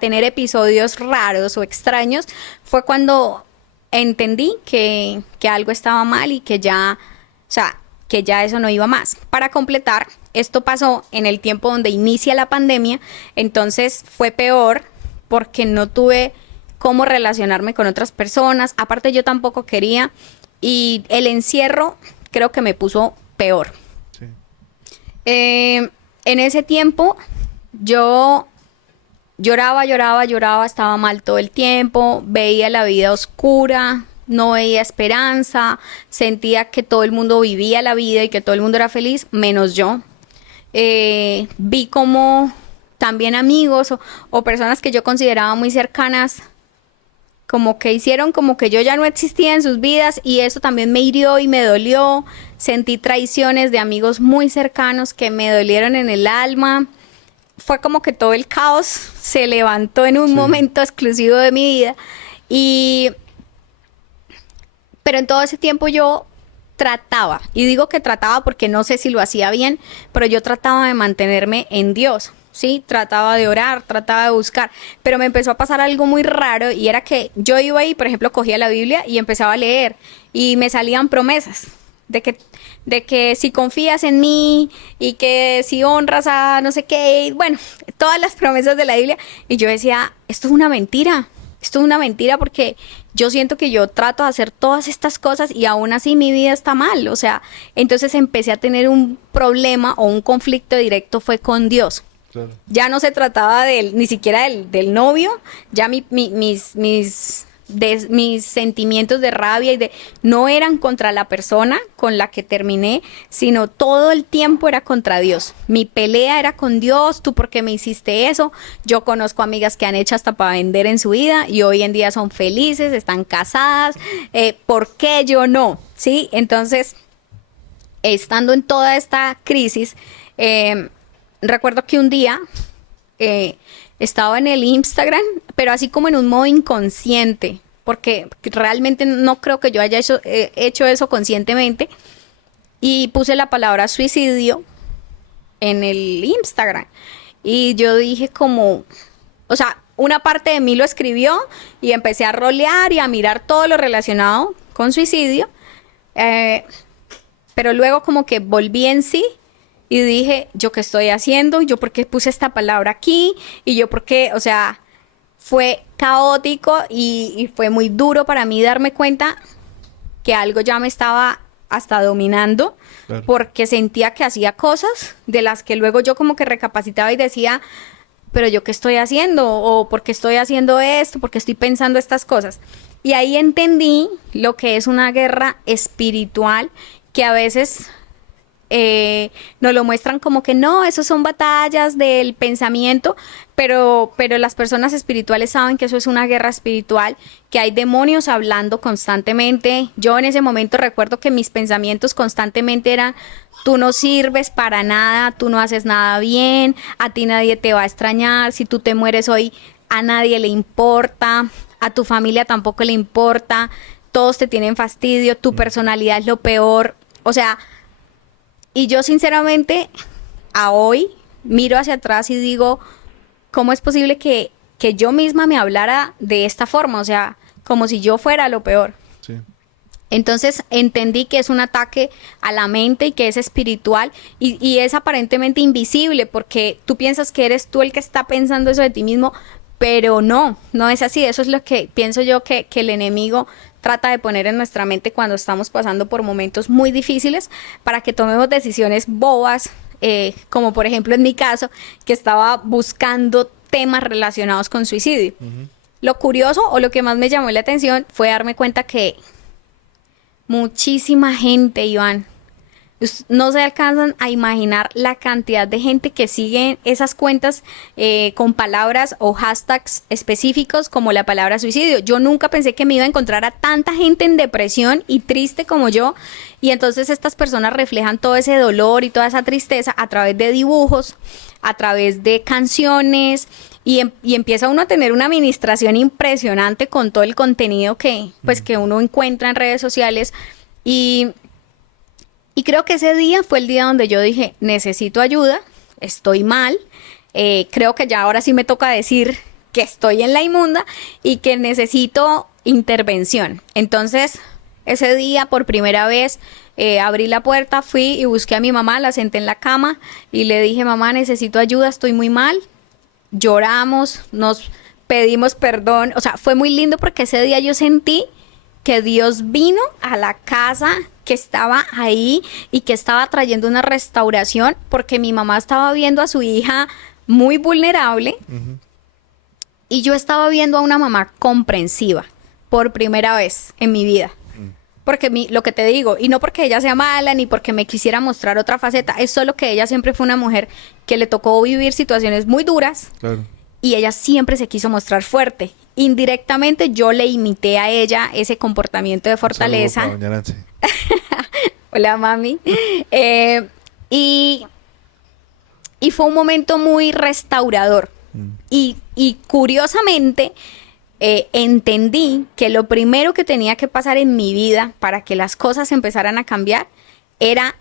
tener episodios raros o extraños, fue cuando entendí que algo estaba mal y que ya, o sea, que ya eso no iba más. Para completar, esto pasó en el tiempo donde inicia la pandemia, entonces fue peor porque no tuve cómo relacionarme con otras personas, aparte yo tampoco quería, y el encierro creo que me puso peor. Sí. En ese tiempo yo lloraba, estaba mal todo el tiempo, veía la vida oscura, no veía esperanza, sentía que todo el mundo vivía la vida y que todo el mundo era feliz, menos yo. Vi como también amigos o personas que yo consideraba muy cercanas, como que hicieron como que yo ya no existía en sus vidas y eso también me hirió y me dolió. Sentí traiciones de amigos muy cercanos que me dolieron en el alma. Fue como que todo el caos se levantó en un momento exclusivo de mi vida. Pero en todo ese tiempo yo trataba, y digo que trataba porque no sé si lo hacía bien, pero yo trataba de mantenerme en Dios. Sí, trataba de orar, trataba de buscar, pero me empezó a pasar algo muy raro y era que yo iba ahí, por ejemplo, cogía la Biblia y empezaba a leer y me salían promesas de que si confías en mí y que si honras a no sé qué, bueno, todas las promesas de la Biblia y yo decía, esto es una mentira porque yo siento que yo trato de hacer todas estas cosas y aún así mi vida está mal, o sea, entonces empecé a tener un problema o un conflicto directo fue con Dios. Claro. Ya no se trataba ni siquiera del novio, ya mis sentimientos de rabia no eran contra la persona con la que terminé, sino todo el tiempo era contra Dios. Mi pelea era con Dios, tú por qué me hiciste eso. Yo conozco amigas que han hecho hasta para vender en su vida y hoy en día son felices, están casadas, ¿por qué yo no? ¿Sí? Entonces, estando en toda esta crisis, recuerdo que un día estaba en el Instagram, pero así como en un modo inconsciente, porque realmente no creo que yo haya hecho eso conscientemente, y puse la palabra suicidio en el Instagram. Y yo dije como, o sea, una parte de mí lo escribió y empecé a rolear y a mirar todo lo relacionado con suicidio, pero luego como que volví en sí. Y dije, ¿yo qué estoy haciendo? ¿Yo por qué puse esta palabra aquí? Y yo por qué, o sea, fue caótico y fue muy duro para mí darme cuenta que algo ya me estaba hasta dominando, claro, porque sentía que hacía cosas de las que luego yo como que recapacitaba y decía, pero ¿yo qué estoy haciendo? ¿O por qué estoy haciendo esto? ¿Por qué estoy pensando estas cosas? Y ahí entendí lo que es una guerra espiritual que a veces nos lo muestran como que no, eso son batallas del pensamiento, pero las personas espirituales saben que eso es una guerra espiritual, que hay demonios hablando constantemente. Yo en ese momento recuerdo que mis pensamientos constantemente eran, tú no sirves para nada, tú no haces nada bien, a ti nadie te va a extrañar, si tú te mueres hoy a nadie le importa, a tu familia tampoco le importa, todos te tienen fastidio, tu personalidad es lo peor, o sea. Y yo sinceramente, a hoy, miro hacia atrás y digo, ¿cómo es posible que yo misma me hablara de esta forma? O sea, como si yo fuera lo peor. Sí. Entonces entendí que es un ataque a la mente y que es espiritual y es aparentemente invisible porque tú piensas que eres tú el que está pensando eso de ti mismo, pero no es así. Eso es lo que pienso yo que el enemigo trata de poner en nuestra mente cuando estamos pasando por momentos muy difíciles para que tomemos decisiones bobas, como por ejemplo en mi caso, que estaba buscando temas relacionados con suicidio. Uh-huh. Lo curioso o lo que más me llamó la atención fue darme cuenta que muchísima gente, Iván, no se alcanzan a imaginar la cantidad de gente que sigue esas cuentas con palabras o hashtags específicos como la palabra suicidio. Yo nunca pensé que me iba a encontrar a tanta gente en depresión y triste como yo. Y entonces estas personas reflejan todo ese dolor y toda esa tristeza a través de dibujos, a través de canciones. Y empieza uno a tener una administración impresionante con todo el contenido que uno encuentra en redes sociales. Y creo que ese día fue el día donde yo dije, necesito ayuda, estoy mal, creo que ya ahora sí me toca decir que estoy en la inmunda y que necesito intervención. Entonces, ese día por primera vez abrí la puerta, fui y busqué a mi mamá, la senté en la cama y le dije, mamá, necesito ayuda, estoy muy mal. Lloramos, nos pedimos perdón, o sea, fue muy lindo porque ese día yo sentí que Dios vino a la casa que estaba ahí y que estaba trayendo una restauración porque mi mamá estaba viendo a su hija muy vulnerable. Uh-huh. Y yo estaba viendo a una mamá comprensiva, por primera vez en mi vida. Porque lo que te digo, y no porque ella sea mala, ni porque me quisiera mostrar otra faceta, es solo que ella siempre fue una mujer que le tocó vivir situaciones muy duras. Claro. Y ella siempre se quiso mostrar fuerte. Indirectamente yo le imité a ella ese comportamiento de fortaleza. Un saludo para doña Nancy. Hola, mami. Y fue un momento muy restaurador. Y curiosamente entendí que lo primero que tenía que pasar en mi vida para que las cosas empezaran a cambiar era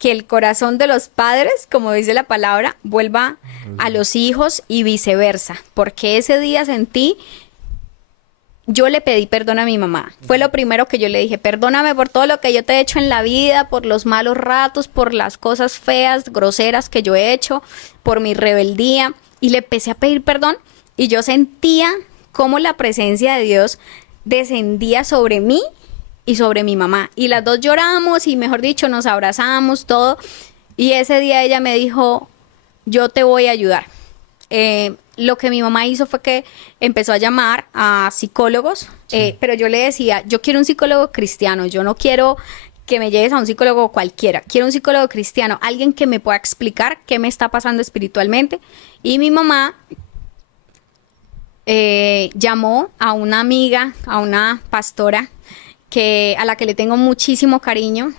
que el corazón de los padres, como dice la palabra, vuelva a los hijos y viceversa. Porque ese día sentí, yo le pedí perdón a mi mamá. Fue lo primero que yo le dije: perdóname por todo lo que yo te he hecho en la vida, por los malos ratos, por las cosas feas, groseras que yo he hecho, por mi rebeldía. Y le empecé a pedir perdón y yo sentía cómo la presencia de Dios descendía sobre mí y sobre mi mamá. Y las dos lloramos y, mejor dicho, nos abrazamos, todo. Y ese día ella me dijo: yo te voy a ayudar. Lo que mi mamá hizo fue que empezó a llamar a psicólogos, pero yo le decía: yo quiero un psicólogo cristiano, yo no quiero que me lleves a un psicólogo cualquiera, quiero un psicólogo cristiano, alguien que me pueda explicar qué me está pasando espiritualmente. Y mi mamá llamó a una amiga, a una pastora a la que le tengo muchísimo cariño.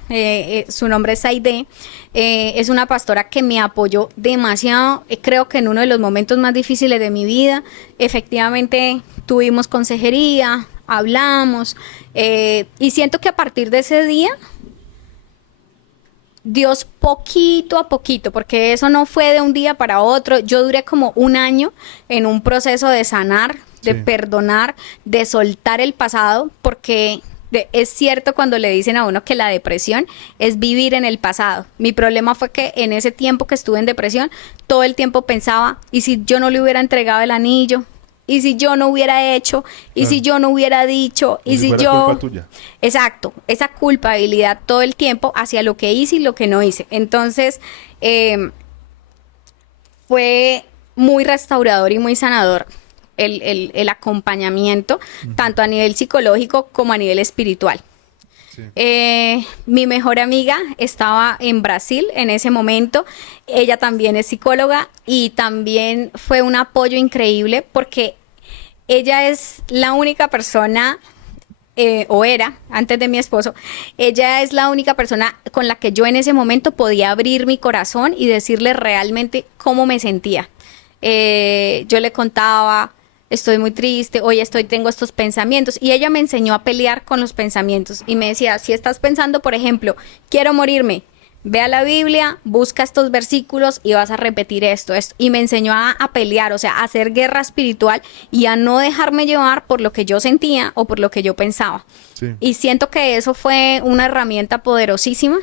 Su nombre es Aide. Es una pastora que me apoyó demasiado, creo que en uno de los momentos más difíciles de mi vida. Efectivamente tuvimos consejería, hablamos, y siento que a partir de ese día Dios, poquito a poquito, porque eso no fue de un día para otro, yo duré como un año en un proceso de sanar, de perdonar, de soltar el pasado, porque es cierto cuando le dicen a uno que la depresión es vivir en el pasado. Mi problema fue que en ese tiempo que estuve en depresión, todo el tiempo pensaba: ¿y si yo no le hubiera entregado el anillo? ¿Y si yo no hubiera hecho? ¿Y si yo no hubiera dicho? ¿Y si yo...? Culpa tuya. Exacto, esa culpabilidad todo el tiempo hacia lo que hice y lo que no hice. Entonces, fue muy restaurador y muy sanador el acompañamiento, tanto a nivel psicológico como a nivel espiritual. Sí. Mi mejor amiga estaba en Brasil en ese momento. Ella también es psicóloga y también fue un apoyo increíble porque ella es la única persona, o era, antes de mi esposo, ella es la única persona con la que yo en ese momento podía abrir mi corazón y decirle realmente cómo me sentía. Yo le contaba: estoy muy triste, hoy tengo estos pensamientos, y ella me enseñó a pelear con los pensamientos y me decía: si estás pensando, por ejemplo, quiero morirme, ve a la Biblia, busca estos versículos y vas a repetir esto. Y me enseñó a pelear, o sea, a hacer guerra espiritual y a no dejarme llevar por lo que yo sentía o por lo que yo pensaba. Sí. Y siento que eso fue una herramienta poderosísima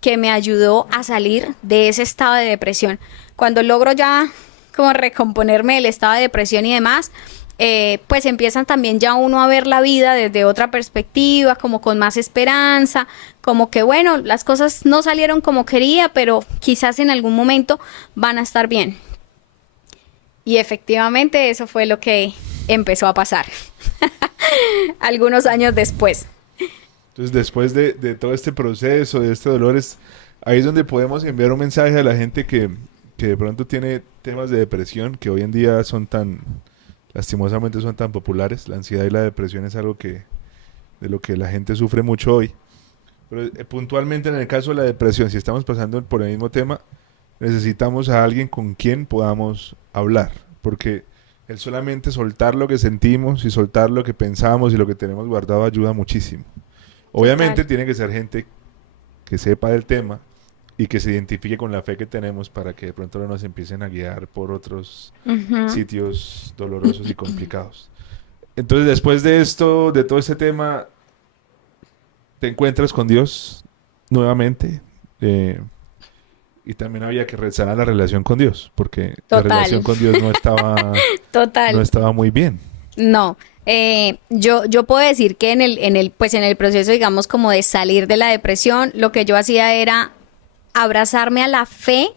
que me ayudó a salir de ese estado de depresión. Cuando logro ya como recomponerme del estado de depresión y demás, pues empiezan también ya uno a ver la vida desde otra perspectiva, como con más esperanza, como que bueno, las cosas no salieron como quería, pero quizás en algún momento van a estar bien. Y efectivamente eso fue lo que empezó a pasar algunos años después. Entonces, después de todo este proceso, de este dolor, ahí es donde podemos enviar un mensaje a la gente que de pronto tiene temas de depresión, que hoy en día lastimosamente son tan populares. La ansiedad y la depresión es algo de lo que la gente sufre mucho hoy. Pero puntualmente en el caso de la depresión, si estamos pasando por el mismo tema, necesitamos a alguien con quien podamos hablar, porque el solamente soltar lo que sentimos y soltar lo que pensamos y lo que tenemos guardado ayuda muchísimo. Obviamente Total. Tiene que ser gente que sepa del tema y que se identifique con la fe que tenemos, para que de pronto no nos empiecen a guiar por otros sitios dolorosos y complicados. Entonces, después de esto, de todo este tema, te encuentras con Dios nuevamente, y también había que sanar la relación con Dios, porque Total. La relación con Dios no estaba muy bien. No. Yo puedo decir que en el proceso, digamos, como de salir de la depresión, lo que yo hacía era abrazarme a la fe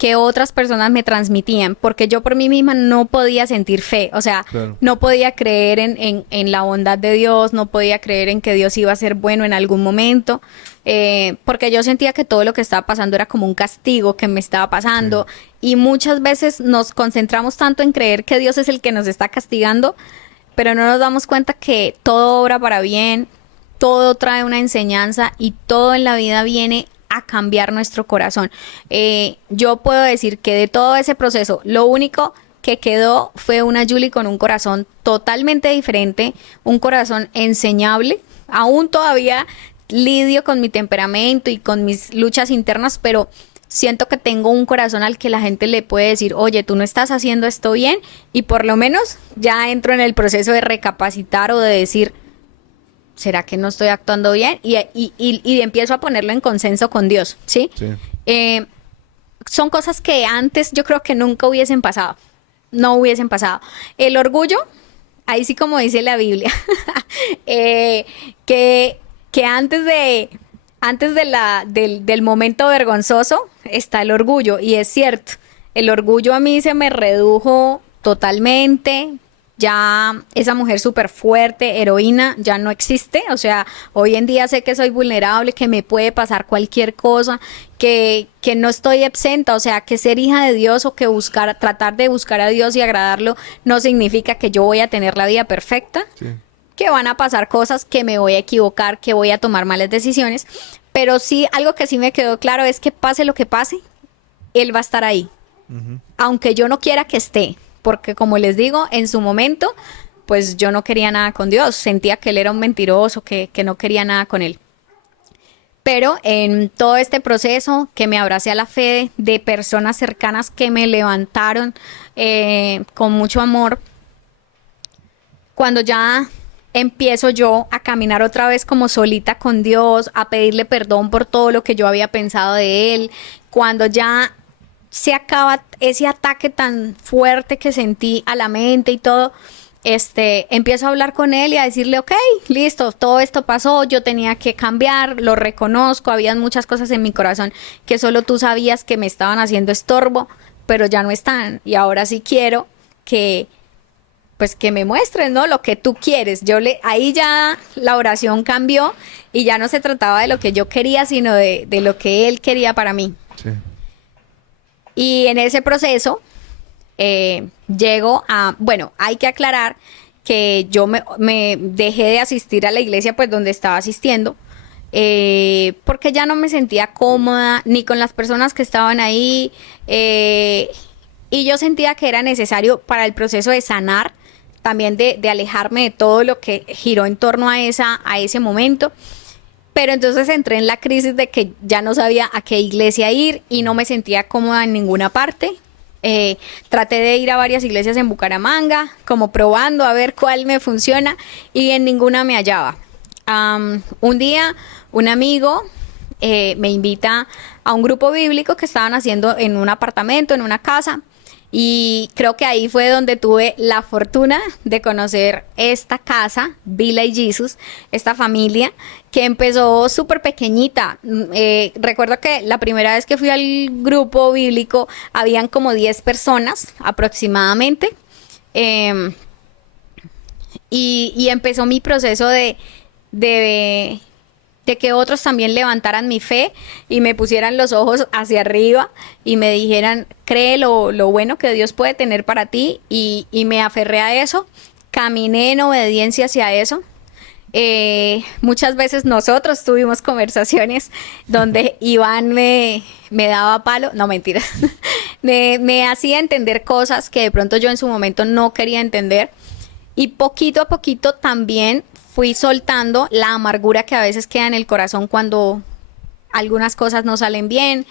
que otras personas me transmitían, porque yo por mí misma no podía sentir fe, o sea, Claro. no podía creer en la bondad de Dios, no podía creer en que Dios iba a ser bueno en algún momento, porque yo sentía que todo lo que estaba pasando era como un castigo que me estaba pasando, y muchas veces nos concentramos tanto en creer que Dios es el que nos está castigando, pero no nos damos cuenta que todo obra para bien, todo trae una enseñanza y todo en la vida viene a cambiar nuestro corazón. Yo puedo decir que de todo ese proceso, lo único que quedó fue una Julie con un corazón totalmente diferente, un corazón enseñable. Aún todavía lidio con mi temperamento y con mis luchas internas, pero siento que tengo un corazón al que la gente le puede decir, oye, tú no estás haciendo esto bien, y por lo menos ya entro en el proceso de recapacitar o de decir, ¿será que no estoy actuando bien? Y empiezo a ponerlo en consenso con Dios, ¿sí? Sí. Son cosas que antes yo creo que nunca hubiesen pasado. No hubiesen pasado. El orgullo, ahí sí como dice la Biblia, que del momento vergonzoso está el orgullo. Y es cierto, el orgullo a mí se me redujo totalmente. Ya esa mujer súper fuerte, heroína, ya no existe. O sea, hoy en día sé que soy vulnerable, que me puede pasar cualquier cosa, que no estoy exenta. O sea, que ser hija de Dios o que tratar de buscar a Dios y agradarlo no significa que yo voy a tener la vida perfecta. Sí. Que van a pasar cosas, que me voy a equivocar, que voy a tomar malas decisiones. Pero sí, algo que sí me quedó claro es que pase lo que pase, Él va a estar ahí. Aunque yo no quiera que esté. Porque como les digo, en su momento, pues yo no quería nada con Dios. Sentía que Él era un mentiroso, que no quería nada con Él. Pero en todo este proceso que me abracé a la fe de personas cercanas que me levantaron con mucho amor, cuando ya empiezo yo a caminar otra vez como solita con Dios, a pedirle perdón por todo lo que yo había pensado de Él, cuando ya se acaba ese ataque tan fuerte que sentí a la mente y todo, empiezo a hablar con él y a decirle, ok, listo, todo esto pasó, yo tenía que cambiar, lo reconozco, habían muchas cosas en mi corazón que solo tú sabías que me estaban haciendo estorbo, pero ya no están, y ahora sí quiero que pues que me muestres, ¿no? Lo que tú quieres. Ahí ya la oración cambió y ya no se trataba de lo que yo quería, sino de lo que él quería para mí. Sí. Y en ese proceso llego a, bueno, hay que aclarar que yo me dejé de asistir a la iglesia pues donde estaba asistiendo, porque ya no me sentía cómoda ni con las personas que estaban ahí, y yo sentía que era necesario para el proceso de sanar, también de alejarme de todo lo que giró en torno a ese momento. Pero entonces entré en la crisis de que ya no sabía a qué iglesia ir y no me sentía cómoda en ninguna parte. Traté de ir a varias iglesias en Bucaramanga, como probando a ver cuál me funciona, y en ninguna me hallaba. Un día un amigo me invita a un grupo bíblico que estaban haciendo en un apartamento, en una casa. Y creo que ahí fue donde tuve la fortuna de conocer esta casa, Villa y Jesus, esta familia que empezó súper pequeñita. Recuerdo que la primera vez que fui al grupo bíblico habían como 10 personas aproximadamente. Y empezó mi proceso de que otros también levantaran mi fe y me pusieran los ojos hacia arriba y me dijeran, cree lo bueno que Dios puede tener para ti, y me aferré a eso, caminé en obediencia hacia eso. Muchas veces nosotros tuvimos conversaciones donde Iván me daba palo, no, mentira, me hacía entender cosas que de pronto yo en su momento no quería entender, y poquito a poquito también fui soltando la amargura que a veces queda en el corazón cuando algunas cosas no salen bien.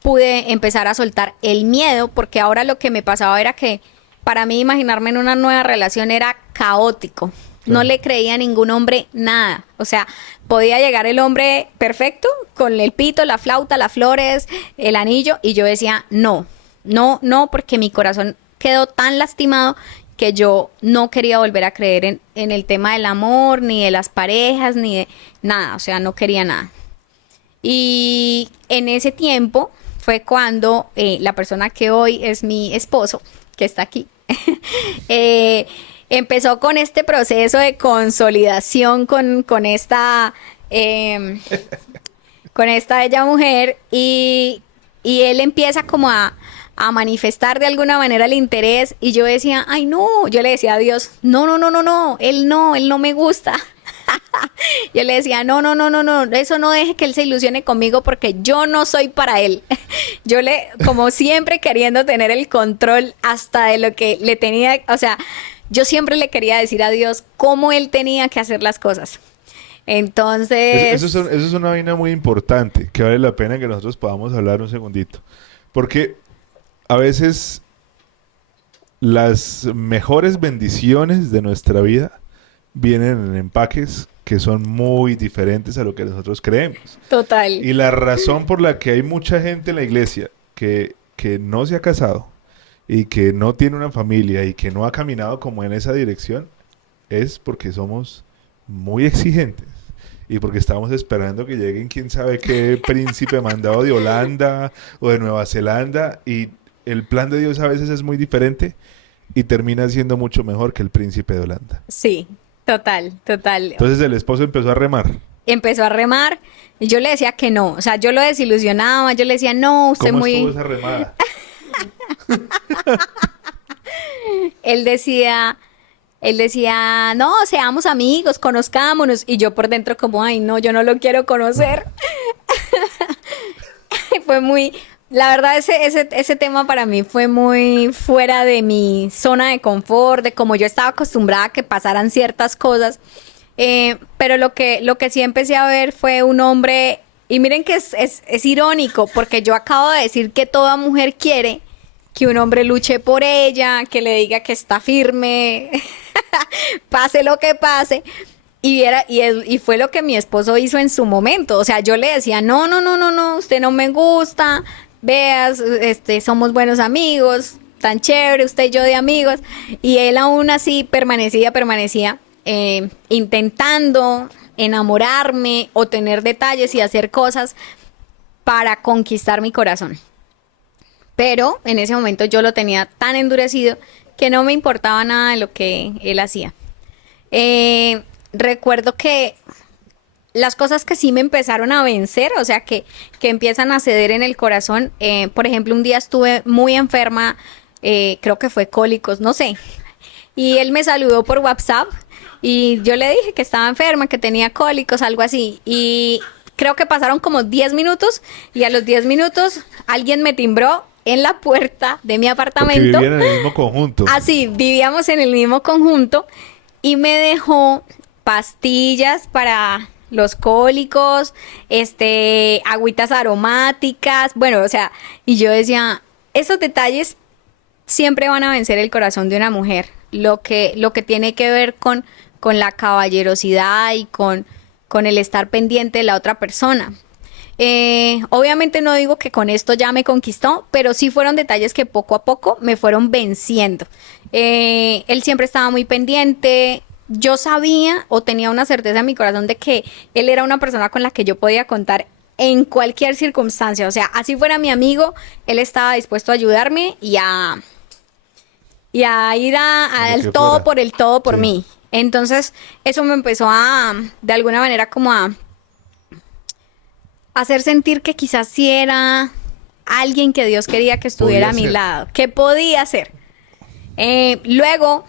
Pude empezar a soltar el miedo, porque ahora lo que me pasaba era que para mí imaginarme en una nueva relación era caótico. No le creía a ningún hombre nada. O sea, podía llegar el hombre perfecto con el pito, la flauta, las flores, el anillo, y yo decía, no, porque mi corazón quedó tan lastimado que yo no quería volver a creer en el tema del amor, ni de las parejas, ni de nada. O sea, no quería nada. Y en ese tiempo fue cuando la persona que hoy es mi esposo, que está aquí, empezó con este proceso de consolidación con esta bella mujer y él empieza como a manifestar de alguna manera el interés y yo decía, ay no, yo le decía a Dios, no, él no me gusta. Yo le decía, no, eso no deje que él se ilusione conmigo porque yo no soy para él. Como siempre queriendo tener el control hasta de lo que le tenía, o sea, yo siempre le quería decir a Dios cómo él tenía que hacer las cosas. Entonces... Eso es una vaina muy importante, que vale la pena que nosotros podamos hablar un segundito. Porque a veces las mejores bendiciones de nuestra vida vienen en empaques que son muy diferentes a lo que nosotros creemos. Total. Y la razón por la que hay mucha gente en la iglesia que no se ha casado y que no tiene una familia y que no ha caminado como en esa dirección es porque somos muy exigentes y porque estamos esperando que lleguen quién sabe qué príncipe mandado de Holanda o de Nueva Zelanda, y el plan de Dios a veces es muy diferente y termina siendo mucho mejor que el príncipe de Holanda. Sí, total. Entonces el esposo empezó a remar. Empezó a remar y yo le decía que no, o sea, yo lo desilusionaba, yo le decía, no, usted ¿Cómo muy... estuvo esa remada? Él decía, no, seamos amigos, conozcámonos. Y yo por dentro como, ay, no, yo no lo quiero conocer. Fue muy... La verdad, ese tema para mí fue muy fuera de mi zona de confort, de cómo yo estaba acostumbrada a que pasaran ciertas cosas. Pero lo que sí empecé a ver fue un hombre... Y miren que es irónico, porque yo acabo de decir que toda mujer quiere que un hombre luche por ella, que le diga que está firme, pase lo que pase. Y fue lo que mi esposo hizo en su momento. O sea, yo le decía, no, usted no me gusta, veas, somos buenos amigos, tan chévere usted y yo de amigos. Y él aún así permanecía, intentando enamorarme o tener detalles y hacer cosas para conquistar mi corazón. Pero en ese momento yo lo tenía tan endurecido que no me importaba nada de lo que él hacía. Recuerdo que las cosas que sí me empezaron a vencer, o sea, que empiezan a ceder en el corazón. Por ejemplo, un día estuve muy enferma, creo que fue cólicos, no sé. Y él me saludó por WhatsApp y yo le dije que estaba enferma, que tenía cólicos, algo así. Y creo que pasaron como 10 minutos y a los 10 minutos alguien me timbró en la puerta de mi apartamento. Porque vivían en el mismo conjunto. Así, vivíamos en el mismo conjunto y me dejó pastillas para los cólicos, agüitas aromáticas, bueno, o sea, y yo decía, esos detalles siempre van a vencer el corazón de una mujer, lo que tiene que ver con la caballerosidad y con el estar pendiente de la otra persona. Obviamente no digo que con esto ya me conquistó, pero sí fueron detalles que poco a poco me fueron venciendo. Él siempre estaba muy pendiente. Yo sabía o tenía una certeza en mi corazón de que él era una persona con la que yo podía contar en cualquier circunstancia. O sea, así fuera mi amigo, él estaba dispuesto a ayudarme y a ir al todo por el todo por mí. Entonces, eso me empezó de alguna manera como a hacer sentir que quizás sí era alguien que Dios quería que estuviera a mi lado, que podía ser. Luego,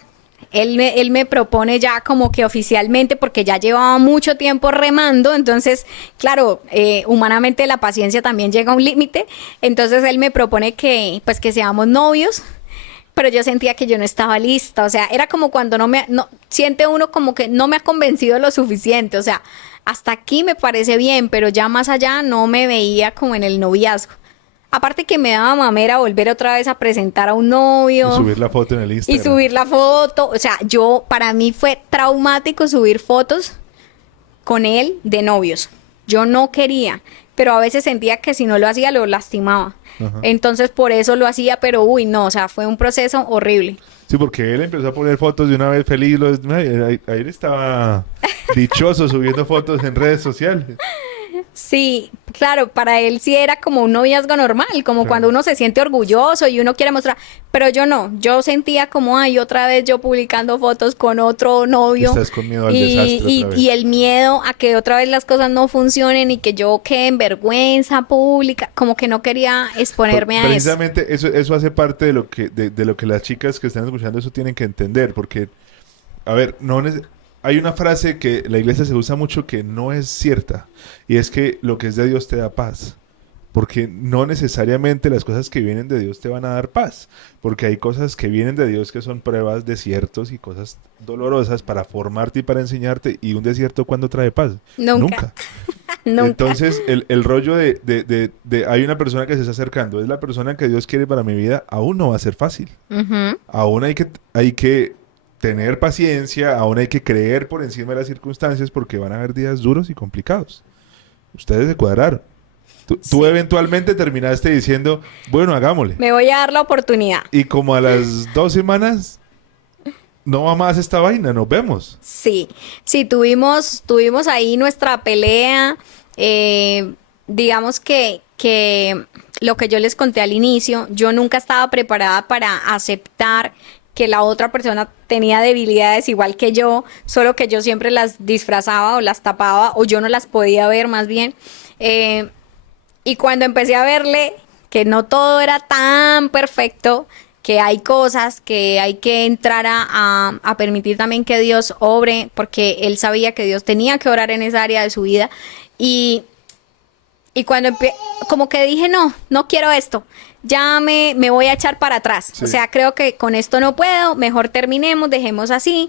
él me propone ya como que oficialmente, porque ya llevaba mucho tiempo remando, entonces, claro, humanamente la paciencia también llega a un límite, entonces él me propone que seamos novios, pero yo sentía que yo no estaba lista, o sea, era como cuando siente uno como que no me ha convencido lo suficiente, o sea, hasta aquí me parece bien, pero ya más allá no me veía como en el noviazgo. Aparte que me daba mamera volver otra vez a presentar a un novio. Y subir la foto en el Instagram. Y subir la foto. O sea, para mí fue traumático subir fotos con él de novios. Yo no quería, pero a veces sentía que si no lo hacía lo lastimaba. Ajá. Entonces por eso lo hacía, pero no, o sea, fue un proceso horrible. Sí, porque él empezó a poner fotos de una vez feliz. Ahí él estaba dichoso subiendo fotos en redes sociales. Sí, claro, para él sí era como un noviazgo normal, como cuando uno se siente orgulloso y uno quiere mostrar, pero yo no, yo sentía como, ay, otra vez yo publicando fotos con otro novio Estás con miedo al desastre otra y vez. el miedo a que otra vez las cosas no funcionen y que yo quede en vergüenza pública, como que no quería exponerme a eso. Precisamente eso hace parte de lo que las chicas que están escuchando eso tienen que entender, porque, a ver, hay una frase que la iglesia se usa mucho que no es cierta, y es que lo que es de Dios te da paz. Porque no necesariamente las cosas que vienen de Dios te van a dar paz, porque hay cosas que vienen de Dios que son pruebas, desiertos y cosas dolorosas para formarte y para enseñarte, y un desierto ¿cuándo trae paz? Nunca, Nunca. nunca. Entonces, el rollo hay una persona que se está acercando, es la persona que Dios quiere para mi vida, aún no va a ser fácil. Ujú. Aún hay que tener paciencia, aún hay que creer por encima de las circunstancias porque van a haber días duros y complicados. Ustedes se cuadraron. Tú Sí, eventualmente terminaste diciendo, bueno, hagámosle. me voy a dar la oportunidad. Y como a las 2 semanas, no va más esta vaina, nos vemos. Sí, sí, tuvimos ahí nuestra pelea. Digamos que lo que yo les conté al inicio, yo nunca estaba preparada para aceptar que la otra persona tenía debilidades igual que yo, solo que yo siempre las disfrazaba o las tapaba o yo no las podía ver más bien. Eh, y cuando empecé a verle que no todo era tan perfecto, que hay cosas que hay que entrar a permitir también que Dios obre, porque él sabía que Dios tenía que orar en esa área de su vida. Y, y cuando como que dije, no, no quiero esto, ya me voy a echar para atrás. Sí. O sea, creo que con esto no puedo, mejor terminemos, dejemos así.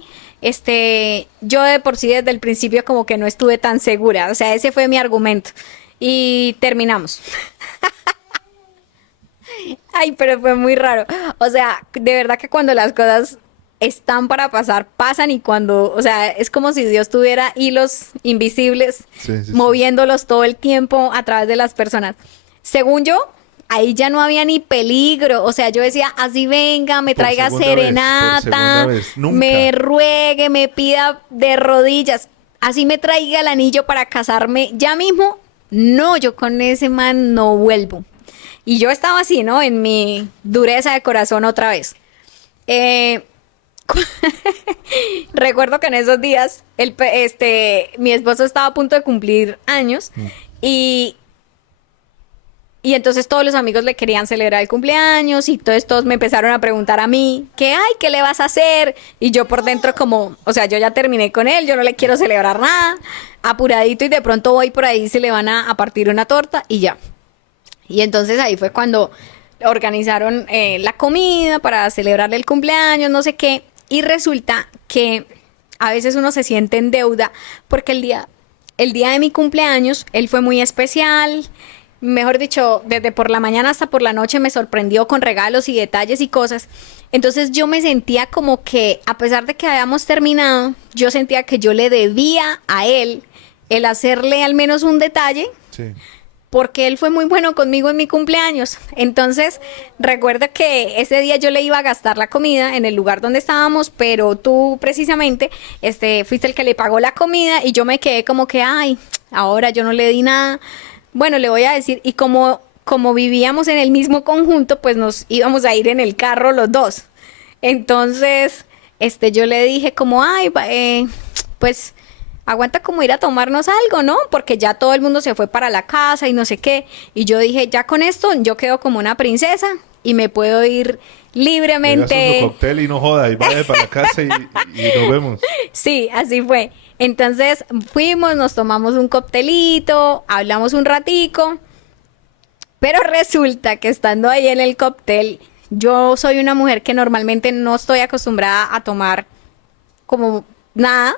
Yo de por sí desde el principio como que no estuve tan segura, o sea, ese fue mi argumento. Y terminamos. Ay, pero fue muy raro. O sea, de verdad que cuando las cosas están para pasar, pasan y cuando, o sea, es como si Dios tuviera hilos invisibles Sí, sí, sí. moviéndolos todo el tiempo a través de las personas. Según yo, ahí ya no había ni peligro. O sea, yo decía, así venga, me Por traiga segunda vez, por segunda serenata, vez, nunca. me ruegue, me pida de rodillas, así me traiga el anillo para casarme ya mismo. No, yo con ese man no vuelvo. Y yo estaba así, ¿no? En mi dureza de corazón otra vez. Eh, Recuerdo que en esos días mi esposo estaba a punto de cumplir años y, y entonces todos los amigos le querían celebrar el cumpleaños y todos me empezaron a preguntar a mí, ¿qué hay? ¿Qué le vas a hacer? Y yo por dentro como, o sea, yo ya terminé con él, yo no le quiero celebrar nada, apuradito y de pronto voy por ahí, se le van a partir una torta y ya. Y entonces ahí fue cuando organizaron la comida para celebrarle el cumpleaños, no sé qué. Y resulta que a veces uno se siente en deuda porque el día de mi cumpleaños, él fue muy especial. Mejor dicho, desde por la mañana hasta por la noche me sorprendió con regalos y detalles y cosas. Entonces yo me sentía como que, a pesar de que habíamos terminado, yo sentía que yo le debía a él el hacerle al menos un detalle Sí. porque él fue muy bueno conmigo en mi cumpleaños. Entonces, recuerda que ese día yo le iba a gastar la comida en el lugar donde estábamos, pero tú precisamente fuiste el que le pagó la comida y yo me quedé como que, ay, ahora yo no le di nada. Bueno, le voy a decir, y como vivíamos en el mismo conjunto, pues nos íbamos a ir en el carro los dos. Entonces, yo le dije como, ay, pues aguanta como ir a tomarnos algo, ¿no? Porque ya todo el mundo se fue para la casa y no sé qué. Y yo dije, ya con esto yo quedo como una princesa y me puedo ir Le das libremente. su cóctel y no joda, y vaya para la casa y nos vemos. Sí, así fue. Entonces fuimos, nos tomamos un coctelito, hablamos un ratico, pero resulta que estando ahí en el cóctel, yo soy una mujer que normalmente no estoy acostumbrada a tomar como nada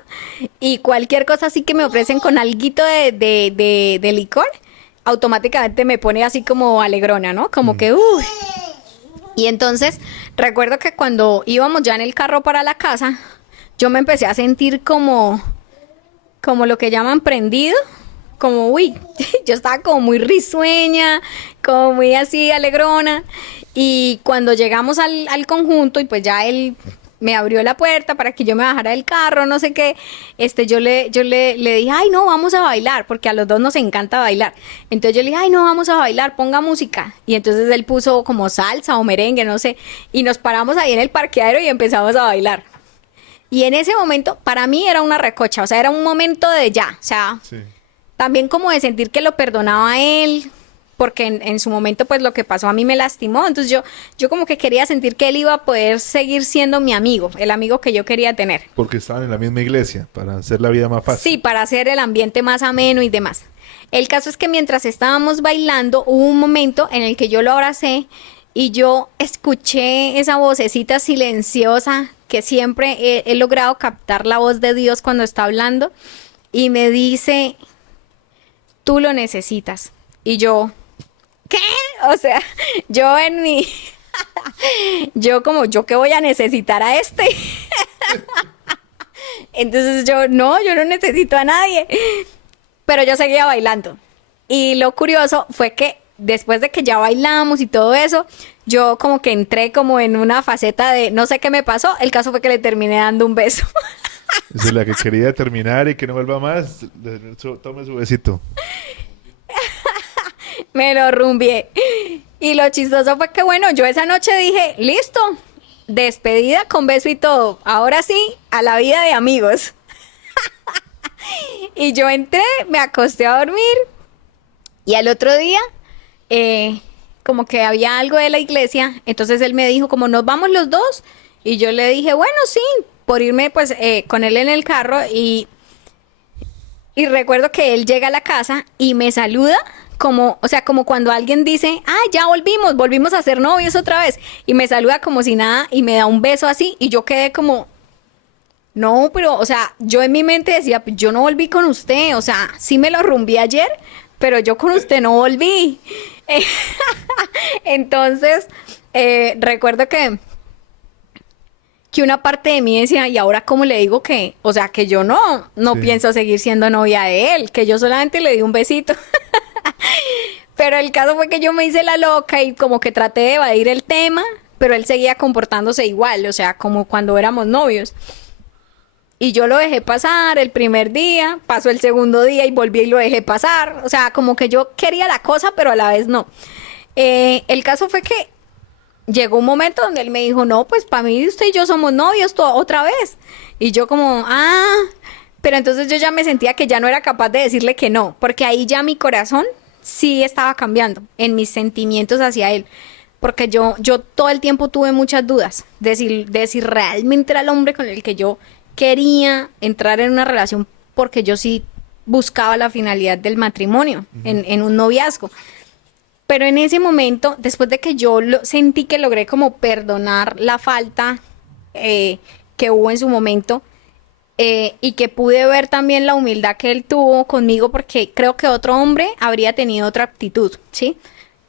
y cualquier cosa así que me ofrecen con alguito de licor, automáticamente me pone así como alegrona, ¿no? Como que, uy. Y entonces recuerdo que cuando íbamos ya en el carro para la casa, yo me empecé a sentir como lo que llaman prendido, como, uy, yo estaba como muy risueña, como muy así alegrona. Y cuando llegamos al conjunto y pues ya él me abrió la puerta para que yo me bajara del carro, no sé qué, yo le dije, ay, no, vamos a bailar, porque a los dos nos encanta bailar. Entonces yo le dije, ay, no, vamos a bailar, ponga música. Y entonces él puso como salsa o merengue, no sé, y nos paramos ahí en el parqueadero y empezamos a bailar. Y en ese momento, para mí era una recocha, o sea, era un momento de ya, o sea, Sí. también como de sentir que lo perdonaba a él, porque en su momento pues lo que pasó a mí me lastimó, entonces yo como que quería sentir que él iba a poder seguir siendo mi amigo, el amigo que yo quería tener. Porque estaban en la misma iglesia, para hacer la vida más fácil. Sí, para hacer el ambiente más ameno y demás. El caso es que mientras estábamos bailando, hubo un momento en el que yo lo abracé y yo escuché esa vocecita silenciosa que siempre he logrado captar la voz de Dios cuando está hablando y me dice, tú lo necesitas. Y yo, ¿qué? O sea, yo en mi... yo como, ¿yo qué voy a necesitar a este? Entonces yo no necesito a nadie. Pero yo seguía bailando. Y lo curioso fue que después de que ya bailamos y todo eso, yo como que entré como en una faceta de no sé qué me pasó. El caso fue que le terminé dando un beso. Esa es la que quería terminar y que no vuelva más. Tome su besito. Me lo rumbié. Y lo chistoso fue que, bueno, yo esa noche dije, listo, despedida con beso y todo. Ahora sí, a la vida de amigos. Y yo entré, me acosté a dormir. Y al otro día, como que había algo de la iglesia. Entonces él me dijo, como nos vamos los dos. Y yo le dije, bueno, sí, por irme pues con él en el carro. Y recuerdo que él llega a la casa y me saluda. Como, o sea, como cuando alguien dice, ah, ya volvimos a ser novios otra vez. Y me saluda como si nada y me da un beso así. Y yo quedé como, no, pero, o sea, yo en mi mente decía, yo no volví con usted. O sea, sí me lo rumbé ayer, pero yo con usted no volví. Entonces, recuerdo que una parte de mí decía, ¿y ahora cómo le digo que, o sea, que yo no Sí. pienso seguir siendo novia de él, que yo solamente le di un besito? Pero el caso fue que yo me hice la loca y como que traté de evadir el tema, pero él seguía comportándose igual, o sea, como cuando éramos novios. Y yo lo dejé pasar el primer día, pasó el segundo día y volví y lo dejé pasar. O sea, como que yo quería la cosa, pero a la vez no. El caso fue que llegó un momento donde él me dijo, no, pues para mí usted y yo somos novios otra vez. Y yo como, pero entonces yo ya me sentía que ya no era capaz de decirle que no, porque ahí ya mi corazón sí estaba cambiando en mis sentimientos hacia él. Porque yo todo el tiempo tuve muchas dudas de si realmente era el hombre con el que yo quería entrar en una relación, porque yo sí buscaba la finalidad del matrimonio, en un noviazgo. Pero en ese momento, después de que yo sentí que logré como perdonar la falta que hubo en su momento, y que pude ver también la humildad que él tuvo conmigo, porque creo que otro hombre habría tenido otra actitud, ¿sí?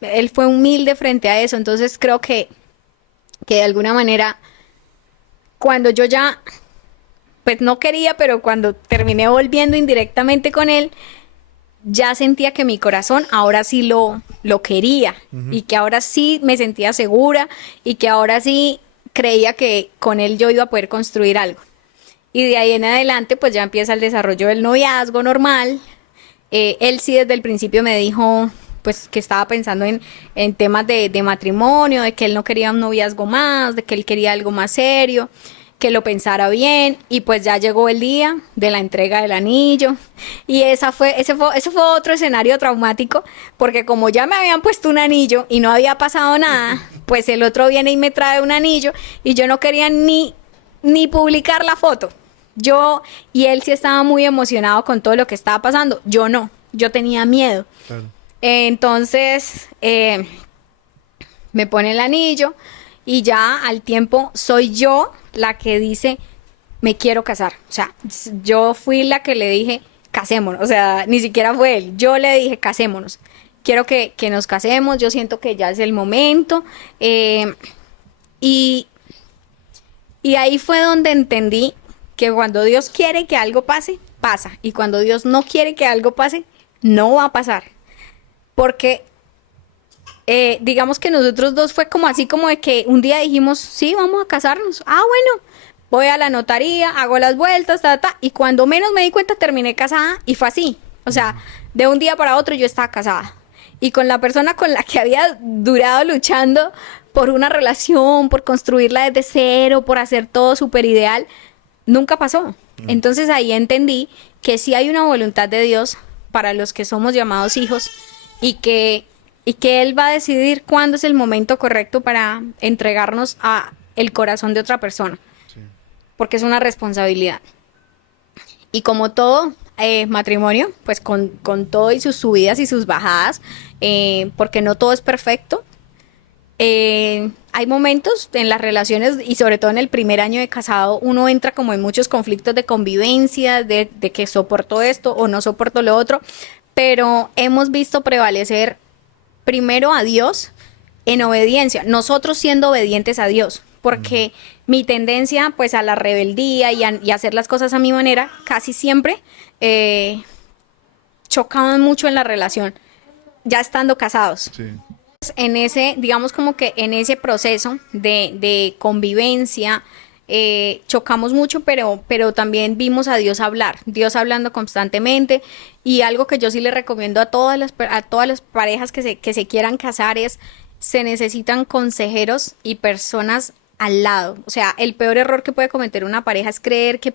Él fue humilde frente a eso, entonces creo que de alguna manera, cuando yo ya, pues no quería, pero cuando terminé volviendo indirectamente con él, ya sentía que mi corazón ahora sí lo quería, y que ahora sí me sentía segura, y que ahora sí creía que con él yo iba a poder construir algo. Y de ahí en adelante pues ya empieza el desarrollo del noviazgo normal. Él sí desde el principio me dijo pues que estaba pensando en temas de matrimonio, de que él no quería un noviazgo más, de que él quería algo más serio, que lo pensara bien. Y pues ya llegó el día de la entrega del anillo. Y ese fue otro escenario traumático, porque como ya me habían puesto un anillo y no había pasado nada, pues el otro viene y me trae un anillo y yo no quería ni publicar la foto. Y él sí estaba muy emocionado con todo lo que estaba pasando. Yo no, yo tenía miedo. Claro. Entonces, me pone el anillo y ya al tiempo soy yo la que dice, me quiero casar. O sea, yo fui la que le dije, casémonos. O sea, ni siquiera fue él. Yo le dije, casémonos. Quiero que nos casemos. Yo siento que ya es el momento. Y ahí fue donde entendí que cuando Dios quiere que algo pase, pasa. Y cuando Dios no quiere que algo pase, no va a pasar. Porque digamos que nosotros dos fue como así como de que un día dijimos, sí, vamos a casarnos. Ah, bueno, voy a la notaría, hago las vueltas, y cuando menos me di cuenta terminé casada y fue así. O sea, de un día para otro yo estaba casada. Y con la persona con la que había durado luchando por una relación, por construirla desde cero, por hacer todo súper ideal, nunca pasó. Entonces ahí entendí que sí hay una voluntad de Dios para los que somos llamados hijos y que Él va a decidir cuándo es el momento correcto para entregarnos a el corazón de otra persona, Sí. porque es una responsabilidad. Y como todo matrimonio, pues con todo y sus subidas y sus bajadas, porque no todo es perfecto. Hay momentos en las relaciones y sobre todo en el primer año de casado uno entra como en muchos conflictos de convivencia, de que soporto esto o no soporto lo otro, pero hemos visto prevalecer primero a Dios en obediencia, nosotros siendo obedientes a Dios, porque mi tendencia pues a la rebeldía y hacer las cosas a mi manera casi siempre chocaban mucho en la relación, ya estando casados. Sí. En ese, digamos como que en ese proceso de convivencia, chocamos mucho, pero también vimos a Dios hablar, Dios hablando constantemente, y algo que yo sí le recomiendo a todas las parejas que se quieran casar es, se necesitan consejeros y personas al lado. O sea, el peor error que puede cometer una pareja es creer que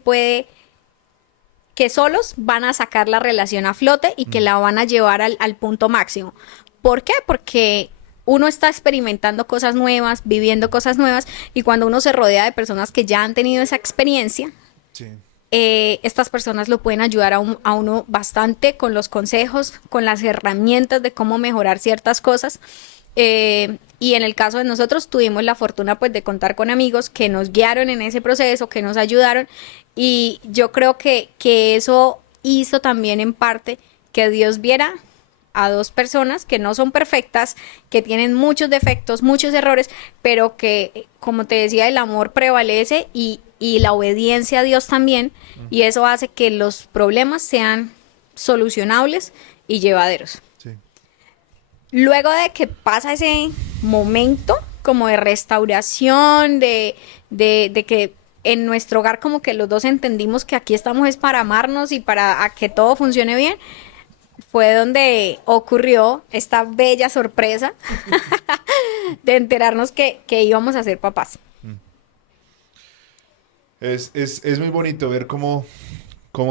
solos van a sacar la relación a flote y que la van a llevar al punto máximo. ¿Por qué? Porque uno está experimentando cosas nuevas, viviendo cosas nuevas, y cuando uno se rodea de personas que ya han tenido esa experiencia, Sí. estas personas lo pueden ayudar a uno bastante con los consejos, con las herramientas de cómo mejorar ciertas cosas. Y en el caso de nosotros tuvimos la fortuna pues de contar con amigos que nos guiaron en ese proceso, que nos ayudaron, y yo creo que eso hizo también en parte que Dios viera a dos personas que no son perfectas, que tienen muchos defectos, muchos errores, pero que, como te decía, el amor prevalece y la obediencia a Dios también, y eso hace que los problemas sean solucionables y llevaderos. Sí. Luego de que pasa ese momento como de restauración, de que en nuestro hogar como que los dos entendimos que aquí estamos es para amarnos y para que todo funcione bien, fue donde ocurrió esta bella sorpresa de enterarnos que íbamos a ser papás. Es muy bonito ver cómo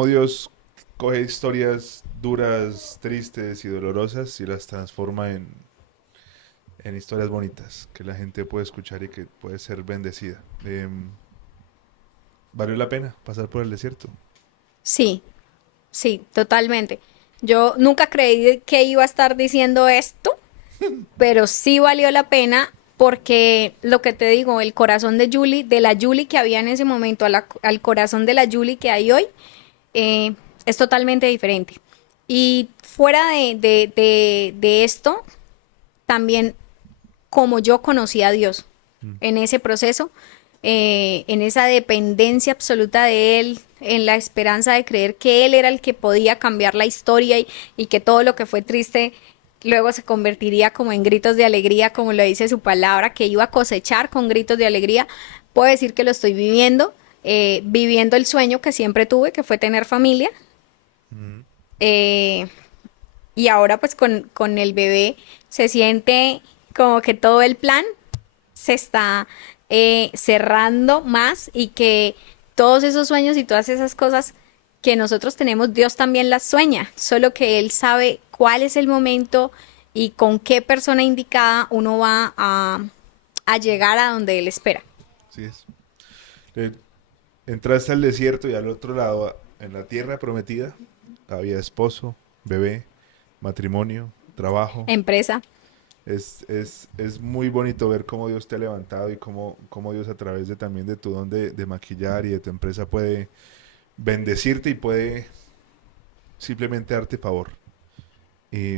Dios coge historias duras, tristes y dolorosas y las transforma en historias bonitas que la gente puede escuchar y que puede ser bendecida. ¿Valió la pena pasar por el desierto? Sí, sí, totalmente. Yo nunca creí que iba a estar diciendo esto, pero sí valió la pena porque lo que te digo, el corazón de Julie, de la Julie que había en ese momento al corazón de la Julie que hay hoy, es totalmente diferente. Y fuera de esto, también como yo conocí a Dios en ese proceso, en esa dependencia absoluta de Él, en la esperanza de creer que Él era el que podía cambiar la historia y que todo lo que fue triste luego se convertiría como en gritos de alegría, como lo dice su palabra, que iba a cosechar con gritos de alegría. Puedo decir que lo estoy viviendo, viviendo el sueño que siempre tuve, que fue tener familia. Eh, y ahora pues con el bebé se siente como que todo el plan se está cerrando más y que todos esos sueños y todas esas cosas que nosotros tenemos, Dios también las sueña, solo que Él sabe cuál es el momento y con qué persona indicada uno va a llegar a donde Él espera. Así es. Eh, Entraste al desierto y al otro lado, en la tierra prometida, había esposo, bebé, matrimonio, trabajo. Empresa. Es muy bonito ver cómo Dios te ha levantado y cómo Dios a través de también de tu don de maquillar y de tu empresa puede bendecirte y puede simplemente darte favor. Y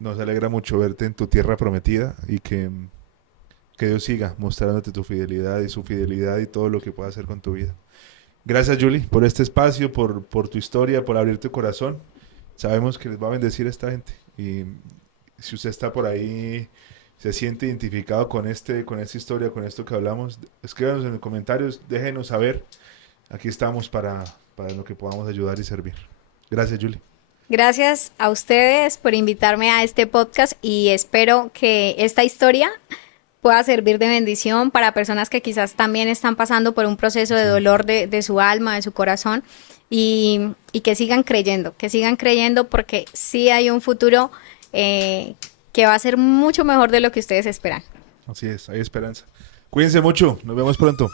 nos alegra mucho verte en tu tierra prometida y que Dios siga mostrándote tu fidelidad y su fidelidad y todo lo que pueda hacer con tu vida. Gracias, Julie, por este espacio, por tu historia, por abrir tu corazón. Sabemos que les va a bendecir a esta gente y si usted está por ahí, se siente identificado con esta historia, con esto que hablamos, escríbanos en los comentarios, déjenos saber. Aquí estamos para lo que podamos ayudar y servir. Gracias, Julie. Gracias a ustedes por invitarme a este podcast y espero que esta historia pueda servir de bendición para personas que quizás también están pasando por un proceso de dolor de su alma, de su corazón, y que sigan creyendo porque sí hay un futuro que va a ser mucho mejor de lo que ustedes esperan. Así es, hay esperanza. Cuídense mucho, nos vemos pronto.